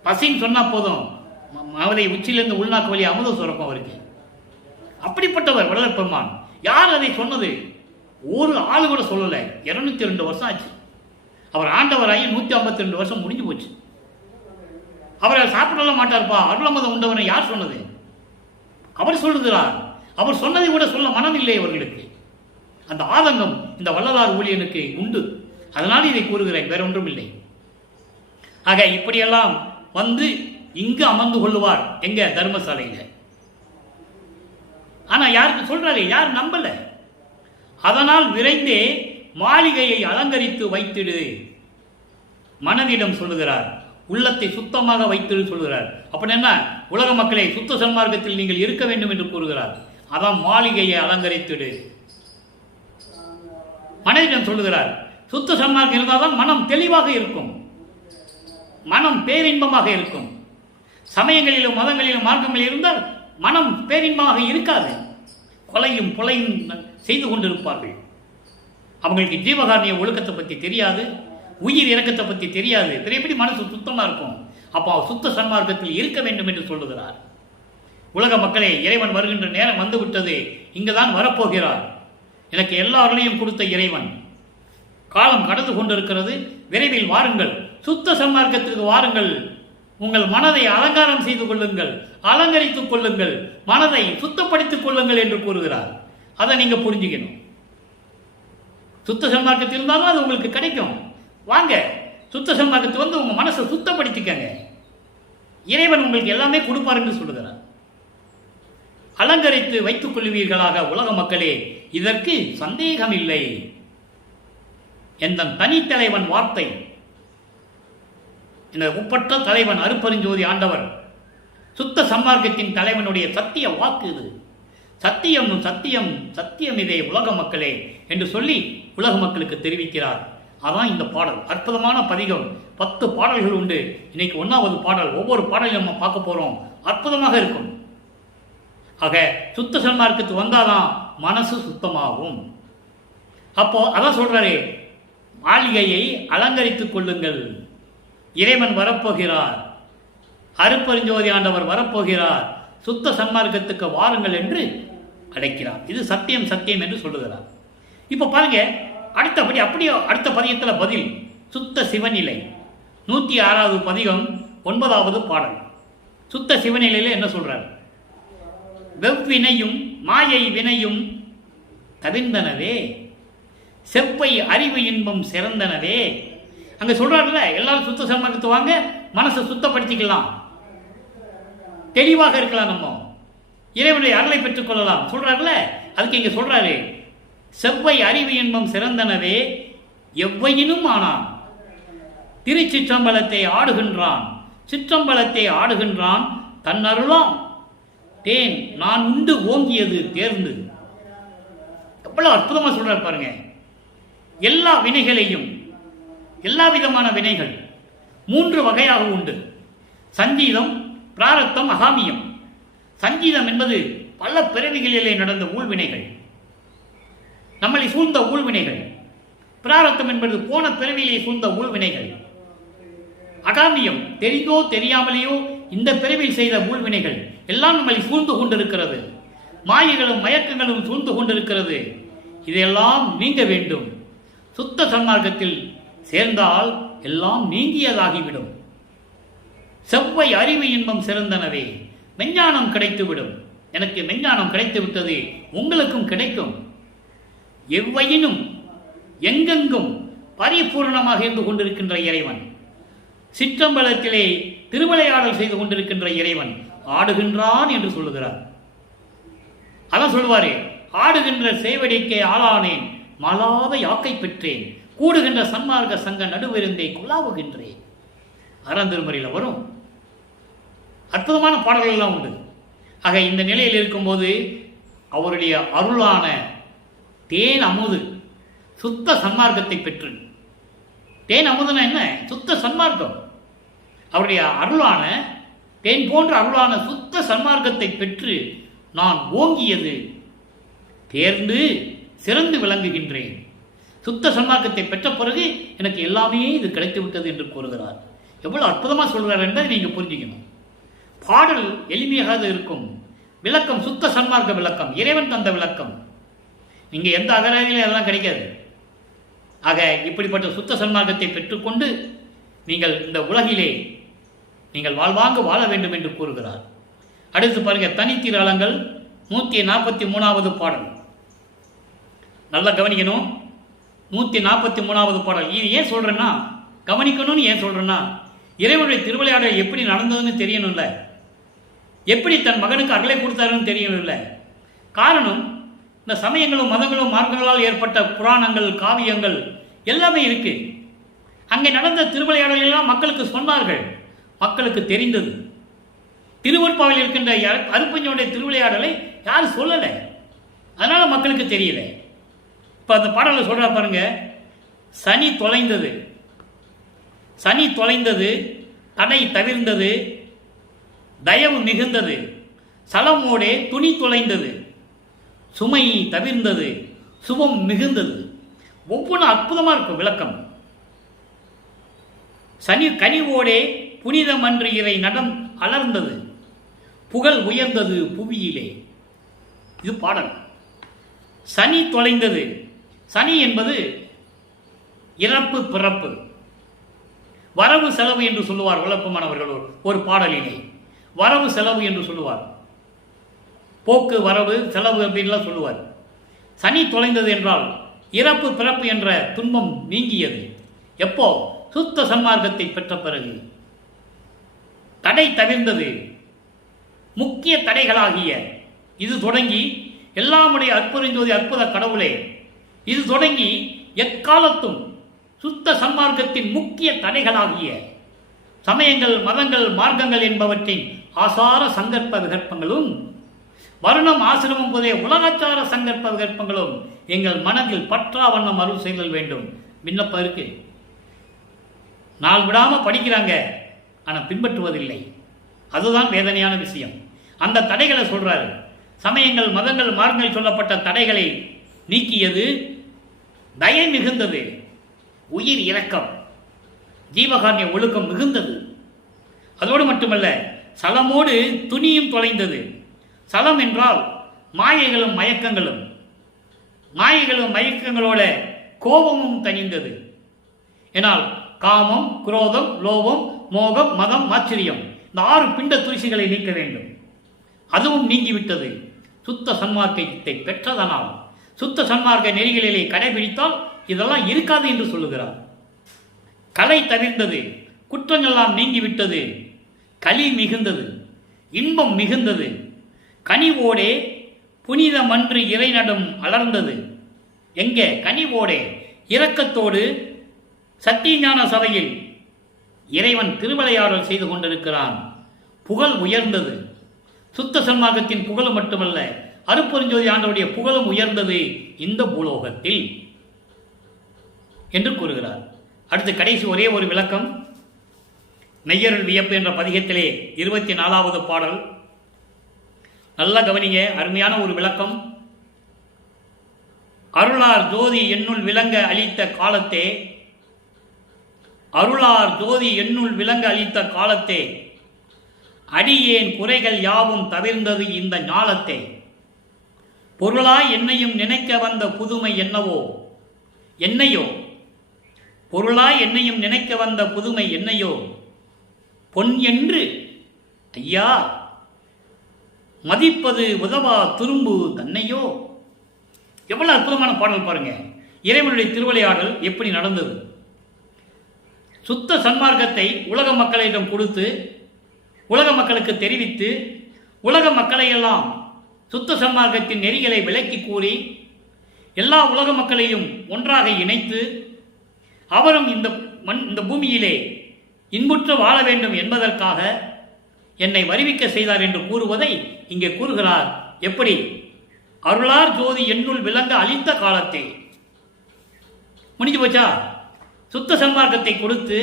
பசின்னு சொன்னா போதும், அவரை உச்சியிலிருந்து உள்நாக்கு வழி அமுதம் சுரக்கும் அவருக்கு. அப்படிப்பட்டவர் வள்ளல் பெருமான். யார் அதை சொன்னது? ஒரு ஆளு கூட சொல்லல. 202 வருஷம் ஆச்சு. அவர் ஆண்டவராகி 152 வருஷம் முடிஞ்சு போச்சு. அவரை சாப்பிடலாம் மாட்டார்ப்பா, அருளமதம் உண்டவனை யார் சொன்னது? அவர் சொல்லுகிறார். அவர் சொன்னதை கூட சொல்ல மனம் இல்லை அவர்களுக்கு. அந்த ஆதங்கம் இந்த வள்ளலார் ஊழியனுக்கு உண்டு. அதனால இதை கூறுகிறேன், வேற ஒன்றும் இல்லை. ஆக இப்படியெல்லாம் வந்து இங்கு அமர்ந்து கொள்ளுவார். எங்க? தர்மசாலையில. ஆனா யாருக்கு சொல்றாரு? யார் நம்பல. அதனால் விரைந்தே மாளிகையை அலங்கரித்து வைத்திடு மனதிடம் சொல்லுகிறார். உள்ளத்தை சுத்தமாக வைத்திடு சொல்கிறார். அப்படி என்ன? உலக மக்களை சுத்த சன்மார்க்கத்தில் நீங்கள் இருக்க வேண்டும் என்று கூறுகிறார். அதான் மாளிகையை அலங்கரித்திடு. மனதிடம் சொல்லுகிறார். சுத்த சன்மார்க்கம் இருந்தால்தான் மனம் தெளிவாக இருக்கும், மனம் பேரின்பமாக இருக்கும். சமயங்களிலும் மதங்களிலும் மார்க்கங்களில் இருந்தால் மனம் பேரின்பமாக இருக்காது. கொலையும் கொலையும் செய்து கொண்டிருப்பார்கள். அவங்களுக்கு ஜீவகாரணிய ஒழுக்கத்தை பற்றி தெரியாது, உயிர் இறக்கத்தை பற்றி தெரியாது. எப்படி மனசு சுத்தமாக இருக்கும்? அப்போ சுத்த சன்மார்க்கத்தில் இருக்க வேண்டும் என்று சொல்லுகிறார். உலக மக்களே, இறைவன் வருகின்ற நேரம் வந்துவிட்டது. இங்குதான் வரப்போகிறார். எனக்கு எல்லாரையும் கொடுத்த இறைவன். காலம் கடந்து கொண்டிருக்கிறது. விரைவில் வாருங்கள், சுத்த சன்மார்க்கத்திற்கு வாருங்கள். உங்கள் மனதை அலங்காரம் செய்து கொள்ளுங்கள், அலங்கரித்துக் கொள்ளுங்கள், மனதை சுத்தப்படுத்திக் கொள்ளுங்கள் என்று கூறுகிறார். அதை நீங்க புரிஞ்சுக்கணும். சுத்த சன்மார்க்கத்தில் இருந்தாலும் அது உங்களுக்கு கிடைக்கும். வாங்க, சுத்த சன்மார்க்கத்தை வந்து உங்கள் மனசை சுத்தப்படுத்திக்கங்க. இறைவன் உங்களுக்கு எல்லாமே கொடுப்பார் என்று சொல்லுகிறார். அலங்கரித்து வைத்துக் கொள்வீர்களாக உலக மக்களே, இதற்கு சந்தேகம் இல்லை. எந்த தனித்தலைவன் வார்த்தை, இந்த ஒப்பற்ற தலைவன் அருப்பெருஞ்சோதி ஆண்டவர் சுத்த சன்மார்க்கத்தின் தலைவனுடைய சத்திய வாக்கு இது. சத்தியம் சத்தியம் சத்தியம் இதே உலக மக்களே என்று சொல்லி உலக மக்களுக்கு தெரிவிக்கிறார். அதான் இந்த பாடல். அற்புதமான பதிகம். 10 பாடல்கள் உண்டு. இன்னைக்கு 1வது பாடல். ஒவ்வொரு பாடலையும் நம்ம பார்க்க போறோம். அற்புதமாக இருக்கும். ஆக சுத்த சன்மார்க்கத்து வந்தாதான் மனசு சுத்தமாகும். அப்போ அதான் சொல்றாரு, மாளிகையை அலங்கரித்துக் கொள்ளுங்கள். இறைவன் வரப்போகிறார், அருப்பெருஞ்சோதி ஆண்டவர் வரப்போகிறார், சுத்த சன்மார்க்கத்துக்கு வாருங்கள் என்று அழைக்கிறார். இது சத்தியம் சத்தியம் என்று சொல்லுகிறார். இப்போ பாருங்க, அடுத்தபடி அப்படியே அடுத்த பதிகத்தில் பதில். சுத்த சிவநிலை 106வது பதிகம் 9வது பாடல். சுத்த சிவநிலையில் என்ன சொல்றார்? வெவ்வினையும் மாயை வினையும் தவிர்ந்தனவே, செப்பை அறிவு இன்பம் சிறந்தனவே. அங்க சொல்றாருல்ல, எல்லாரும் சுத்த சன்மார்க்கத்து வாங்க, மனசை சுத்தப்படுத்திக்கலாம், தெளிவாக இருக்கலாம், நம்ம இறைவனுடைய அருளை பெற்றுக் கொள்ளலாம் சொல்றாருல்ல. அதுக்கு இங்க சொல்றாரு, செவ்வை அறிவு இன்பம் சிறந்தனவே எவ்வையினும் ஆனான், திருச்சிற்றம்பலத்தை ஆடுகின்றான், சிற்றம்பலத்தை ஆடுகின்றான், தன்னருளாம் தேன் நான் உண்டு ஓங்கியது தேர்ந்து. எவ்வளவு அற்புதமா சொல்றாரு பாருங்க. எல்லா வினைகளையும், எல்லா விதமான வினைகள் 3 வகையாக உண்டு. சஞ்சீதம், பிராரத்தம், அகாமியம். சஞ்சீதம் என்பது பல பிறவிகளிலே நடந்த ஊழ்வினைகள், நம்மளை சூழ்ந்த ஊழ்வினைகள். பிராரத்தம் என்பது போன பிறவியிலே சூழ்ந்த ஊழ்வினைகள். அகாமியம் தெரிந்தோ தெரியாமலேயோ இந்த பிறவியில் செய்த ஊழ்வினைகள் எல்லாம் நம்மளை சூழ்ந்து கொண்டிருக்கிறது. மாயைகளும் மயக்கங்களும் சூழ்ந்து கொண்டிருக்கிறது. இதெல்லாம் நீங்க வேண்டும். சுத்த சன்மார்க்கத்தில் சேர்ந்தால் எல்லாம் நீங்கியதாகிவிடும். செவ்வை அறிவு இன்பம் சிறந்தனவே, மெஞ்ஞானம் கிடைத்துவிடும். எனக்கு மெஞ்ஞானம் கிடைத்து விட்டது, உங்களுக்கும் கிடைக்கும். எவ்வையினும் எங்கெங்கும் பரிபூர்ணமாக இருந்து கொண்டிருக்கின்ற இறைவன், சிற்றம்பலத்திலே திருவிளையாடல் செய்து கொண்டிருக்கின்ற இறைவன் ஆடுகின்றான் என்று சொல்லுகிறார். அதான் சொல்லுவாரு, ஆடுகின்ற சேவடிக்கே ஆளானேன், மாளாத யாக்கை பெற்றேன், கூடுகின்ற சன்மார்க்க சங்க நடுவிருந்தே குழாவுகின்றேன். அறந்திருமறையில் வரும் அற்புதமான பாடல்கள் எல்லாம் உண்டு. ஆக இந்த நிலையில் இருக்கும்போது அவருடைய அருளான தேன் அமுது சுத்த சன்மார்க்கத்தை பெற்று, தேன் அமுதுனா என்ன? சுத்த சன்மார்க்கம். அவருடைய அருளான தேன் போன்ற அருளான சுத்த சன்மார்க்கத்தை பெற்று நான் ஓங்கியது தேர்ந்து சிறந்து விளங்குகின்றேன். சுத்த சன்மார்க்கத்தை பெற்ற பிறகு எனக்கு எல்லாமே இது கிடைத்து விட்டது என்று கூறுகிறார். எவ்வளவு அற்புதமா சொல்கிறார் என்பதை நீங்க புரிஞ்சுக்கணும். பாடல் எளிமையாக இருக்கும். விளக்கம் சுத்த சன்மார்க்க விளக்கம், இறைவன் தந்த விளக்கம். நீங்க எந்த அகராதியிலும் அதெல்லாம் கிடைக்காது. ஆக இப்படிப்பட்ட சுத்த சன்மார்க்கத்தை பெற்றுக்கொண்டு நீங்கள் இந்த உலகிலே நீங்கள் வாழ்வாங்க வாழ வேண்டும் என்று கூறுகிறார். அடுத்து பாருங்க, தனித்திராளங்கள் 143வது பாடல். நல்லா கவனிக்கணும். 143வது பாடல். இது ஏன் சொல்றேன்னா, கவனிக்கணும்னு ஏன் சொல்றேன்னா, இறைவனுடைய திருவிளையாடல் எப்படி நடந்ததுன்னு தெரியணும்ல, எப்படி தன் மகனுக்கு அருளை கொடுத்தாருன்னு தெரியணும்ல. காரணம், இந்த சமயங்களும் மதங்களும் மார்க்கங்களால் ஏற்பட்ட புராணங்கள், காவியங்கள் எல்லாமே இருக்கு. அங்கே நடந்த திருவிளையாடல் எல்லாம் மக்களுக்கு சொன்னார்கள், மக்களுக்கு தெரிந்தது. திருவற்பாவில் இருக்கின்ற அருப்பஞ்சனுடைய திருவிளையாடலை யாரும் சொல்லலை, அதனால மக்களுக்கு தெரியல. இப்ப அந்த பாடலை சொல்ற பாருங்க, சனி தொலைந்தது, சனி தொலைந்தது, தடை தவிர்ந்தது, தயவு மிகுந்தது, சலமோடே துணி தொலைந்தது, சுமை தவிர்ந்தது, சுபம் மிகுந்தது. ஒவ்வொன்றும் அற்புதமா இருக்கும் விளக்கம். சனி கனிவோடே புனிதமன்று இறை நடம் அலர்ந்தது, புகழ் உயர்ந்தது புவியிலே. இது பாடல். சனி தொலைந்தது. சனி என்பது இறப்பு பிறப்பு, வரவு செலவு என்று சொல்லுவார் விளப்பமானவர்கள். ஒரு பாடலினை வரவு செலவு என்று சொல்லுவார், போக்கு வரவு செலவு அப்படின்லாம் சொல்லுவார். சனி தொலைந்தது என்றால் இறப்பு பிறப்பு என்ற துன்பம் நீங்கியது. எப்போ? சுத்த சன்மார்க்கத்தை பெற்ற பிறகு தடை தவிர்ந்தது. முக்கிய தடைகளாகிய இது தொடங்கி எல்லாமுடைய அற்புதஞ்சோதி அற்புத கடவுளே, இது தொடங்கி எக்காலத்தும் சுத்த சன்மார்க்கத்தின் முக்கிய தடைகளாகிய சமயங்கள், மதங்கள், மார்க்கங்கள் என்பவற்றின் ஆசார சங்கற்ப விகற்பங்களும் வருணம், ஆசிரமம் போதே உலகாச்சார சங்கற்ப விகற்பங்களும் எங்கள் மனதில் பற்றா வண்ணம் அருள் செய்தல் வேண்டும். விண்ணப்பம் இருக்கு. நாள் விடாம படிக்கிறாங்க, ஆனால் பின்பற்றுவதில்லை. அதுதான் வேதனையான விஷயம். அந்த தடைகளை சொல்றாரு. சமயங்கள், மதங்கள், மார்க்கங்கள் சொல்லப்பட்ட தடைகளை நீக்கியது தயை மிகுந்தது, உயிர் இரக்கம், ஜீவகாருண்ய ஒழுக்கம் மிகுந்தது. அதோடு மட்டுமல்ல, சலமோடு துணியும் தொலைந்தது. சலம் என்றால் மாயைகளும் மயக்கங்களும், மாயைகளும் மயக்கங்களோட கோபமும் தணிந்தது. ஏனால் காமம், குரோதம், லோபம், மோகம், மதம், ஆச்சரியம், இந்த 6 பிண்ட தூசிகளை நீக்க வேண்டும். அதுவும் நீங்கிவிட்டது. சுத்த சன்மார்க்கத்தை பெற்றதனால், சுத்த சன்மார்க்க நெறிகளிலே கடைபிடித்தால் இதெல்லாம் இருக்காது என்று சொல்லுகிறார். கலை தவிர்ந்தது, குற்றங்கள்லாம் நீங்கிவிட்டது, களி மிகுந்தது, இன்பம் மிகுந்தது, கனிவோடே புனிதமன்று இறைநடும் அலர்ந்தது. எங்கே? கனிவோடே, இரக்கத்தோடு சத்தியஞான சபையில் இறைவன் திருவிளையாடல் செய்து கொண்டிருக்கிறான். புகழ் உயர்ந்தது. சுத்த சன்மார்க்கத்தின் புகழ் மட்டுமல்ல, அருட்பெருஞ்சோதி ஆண்டவருடைய புகழும் உயர்ந்தது இந்த பூலோகத்தில் என்று கூறுகிறார். அடுத்து கடைசி ஒரே ஒரு விளக்கம். நெய்யருள் வியப்பு என்ற பதிகத்திலே 24வது பாடல். நல்லா கவனிங்க, அருமையான ஒரு விளக்கம். அருளார் ஜோதி என்னுள் விளங்க அளித்த காலத்தே, அருளார் ஜோதி என்னுள் விளங்க அளித்த காலத்தே, அடியேன் குறைகள் யாவும் தவிர்ந்தது இந்த ஞாலத்தே. பொருளாய் என்னையும் நினைக்க வந்த புதுமை என்னவோ, என்னையோ, பொருளாய் என்னையும் நினைக்க வந்த புதுமை என்னையோ, பொன் என்று ஐயா மதிப்பது உதவா துரும்பு தன்னையோ. எவ்வளவு அற்புதமான பாடல் பாருங்க. இறைவனுடைய திருவிளையாடல் எப்படி நடந்தது. சுத்த சன்மார்க்கத்தை உலக மக்களிடம் கொடுத்து, உலக மக்களுக்கு தெரிவித்து, உலக மக்களை எல்லாம் சுத்த சன்மார்க்கத்தின் நெறிகளை விளக்கி கூறி, எல்லா உலக மக்களையும் ஒன்றாக இணைத்து, அவரும் இந்த பூமியிலே இன்புற்று வாழ வேண்டும் என்பதற்காக என்னை வருவிக்க செய்தார் என்று கூறுவதை இங்கே கூறுகிறார். எப்படி? அருளார் ஜோதி என்னுள் விளங்க அளித்த காலத்தை. முடிஞ்சு போச்சா? சுத்த சன்மார்க்கத்தை கொடுத்து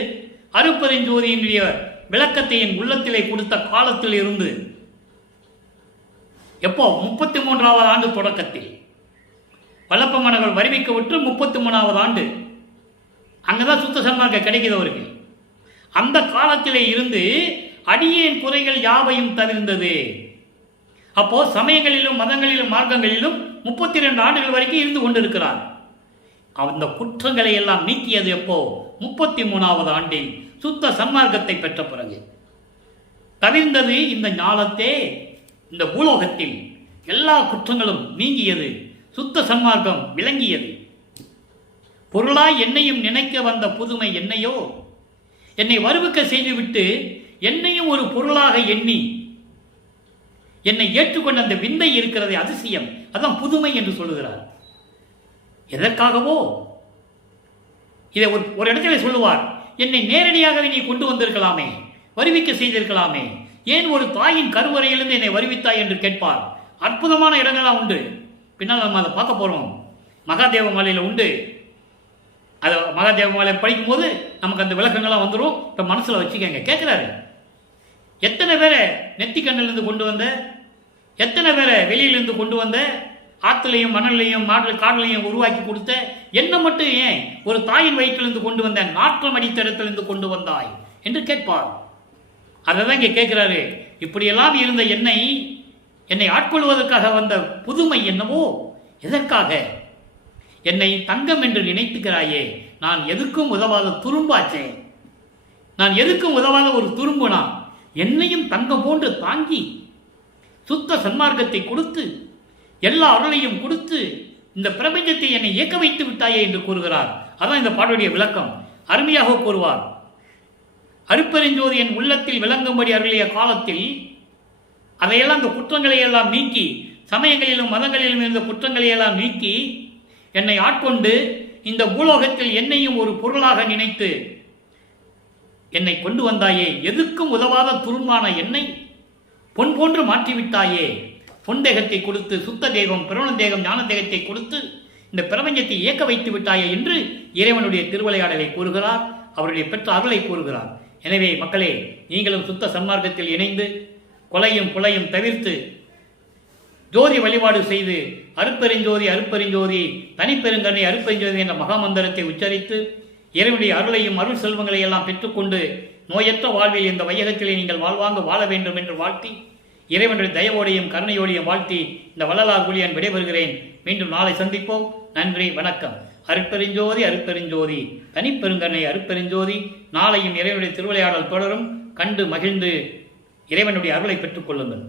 அருட்பெருஞ்சோதியினுடைய விளக்கத்தை என் உள்ளத்திலே கொடுத்த காலத்தில் இருந்து, எப்போ? 33வது ஆண்டு தொடக்கத்தில் வல்லப்ப மன்னர்கள் வருவிக்க விட்டு 33வது ஆண்டு அங்கதான் சுத்த சன்மார்க்கம் கிடைக்குது அவருக்கு. அந்த காலத்திலே இருந்து அடியேன் குறைகள் யாவையும் தவிர்ந்தது. அப்போ சமயங்களிலும் மதங்களிலும் மார்க்கங்களிலும் 32 ஆண்டுகள் வரைக்கும் இருந்து கொண்டிருக்கிறார். அந்த குற்றங்களை எல்லாம் நீக்கியது எப்போ? 33வது ஆண்டில் சுத்த சன்மார்க்கத்தை பெற்ற பிறகு. தவிர்ந்தது இந்த ஞாலத்தே. இந்த பூலோகத்தில் எல்லா குற்றங்களும் நீங்கியது, சுத்த சன்மார்க்கம் விளங்கியது. பொருளாய் என்னையும் நினைக்க வந்த புதுமை என்னையோ, என்னை வருவிக்க செய்துவிட்டு என்னையும் ஒரு பொருளாக எண்ணி என்னை ஏற்றுக்கொண்ட அந்த விந்தை இருக்கிறதே, அதிசயம், அதான் புதுமை என்று சொல்லுகிறார். எதற்காகவோ இதை ஒரு இடத்துல சொல்லுவார். என்னை நேரடியாகவே நீ கொண்டு வந்திருக்கலாமே, வருவிக்க செய்திருக்கலாமே, ஏன் ஒரு தாயின் கருவறையிலிருந்து என்னை வருவித்தாய் என்று கேட்பார். அற்புதமான இடங்கள்லாம் உண்டு. பின்னால் நம்ம அதை பார்க்க போறோம். மகாதேவ மாலையில் உண்டு. அதை மகாதேவ மாலை படிக்கும் போது நமக்கு அந்த விளக்கங்கள்லாம் வந்துடும். இப்போ மனசில் வச்சுக்கங்க. கேட்குறாரு, எத்தனை பேரை நெத்திக்கண்ணிலிருந்து கொண்டு வந்த, எத்தனை பேரை வெளியிலிருந்து கொண்டு வந்த, ஆற்றுலையும் மணல்லையும் காடலையும் உருவாக்கி கொடுத்த, என்ன மட்டும் ஏன் ஒரு தாயின் வயிற்றிலிருந்து கொண்டு வந்த, நாற்றம் அடித்த இடத்திலிருந்து கொண்டு வந்தாய் என்று கேட்பார். அதை தான் இங்கே கேட்கிறாரு. இப்படியெல்லாம் இருந்த என்னை ஆட்கொள்வதற்காக வந்த புதுமை என்னவோ, எதற்காக? என்னை தங்கம் என்று நினைத்துக்கிறாயே, நான் எதுக்கும் உதவாத துரும்பாச்சே, நான் எதுக்கும் உதவாத ஒரு துரும்புனா, என்னையும் தங்கம் போன்று தாங்கி சுத்த சன்மார்க்கத்தை கொடுத்து எல்லா அருளையும் கொடுத்து இந்த பிரபஞ்சத்தை என்னை இயக்க வைத்து விட்டாயே என்று கூறுகிறார். அதான் இந்த பாடலுடைய விளக்கம். அருமையாக கூறுவார். அருட்பெருஞ்சோதி என் உள்ளத்தில் விளங்கும்படி அருளிய காலத்தில் அதையெல்லாம் அந்த குற்றங்களை எல்லாம் நீக்கி, சமயங்களிலும் மதங்களிலும் இருந்த குற்றங்களை எல்லாம் நீக்கி என்னை ஆட்கொண்டு இந்த பூலோகத்தில் என்னையும் ஒரு பொருளாக நினைத்து என்னை கொண்டு வந்தாயே. எதுக்கும் உதவாத துரும்பான என்னை பொன் போன்று மாற்றிவிட்டாயே. பொன் தேகத்தை கொடுத்து, சுத்த தேகம், பிரவண தேகம், ஞான தேகத்தை கொடுத்து இந்த பிரபஞ்சத்தை இயக்க வைத்து விட்டாயே என்று இறைவனுடைய திருவிளையாடலை கூறுகிறார். அவருடைய பெற்ற அருளை கூறுகிறார். எனவே மக்களே, நீங்களும் சுத்த சன்மார்க்கத்தில் இணைந்து கொலையும் புலையும் தவிர்த்து ஜோதி வழிபாடு செய்து அருட்பெருஞ்சோதி அருட்பெருஞ்சோதி தனிப்பெருங்கருணை அருட்பெருஞ்சோதி என்ற மகாமந்திரத்தை உச்சரித்து இறைவனுடைய அருளையும் அருள் செல்வங்களை எல்லாம் பெற்றுக்கொண்டு நோயற்ற வாழ்வில் இந்த வையகத்திலே நீங்கள் வாழ்வாங்க வாழ வேண்டும் என்று வாழ்த்தி, இறைவனுடைய தயவோடையும் கருணையோடையும் வாழ்த்தி இந்த வள்ளலார் ஊழியன் விடைபெறுகிறேன். மீண்டும் நாளை சந்திப்போம். நன்றி, வணக்கம். அருட்பெருஞ்சோதி அருட்பெருஞ்சோதி தனிப்பெருங்கருணை அருட்பெருஞ்சோதி. நாளையும் இறைவனுடைய திருவிளையாடல் தொடரும். கண்டு மகிழ்ந்து இறைவனுடைய அருளை பெற்றுக் கொள்ளுங்கள்.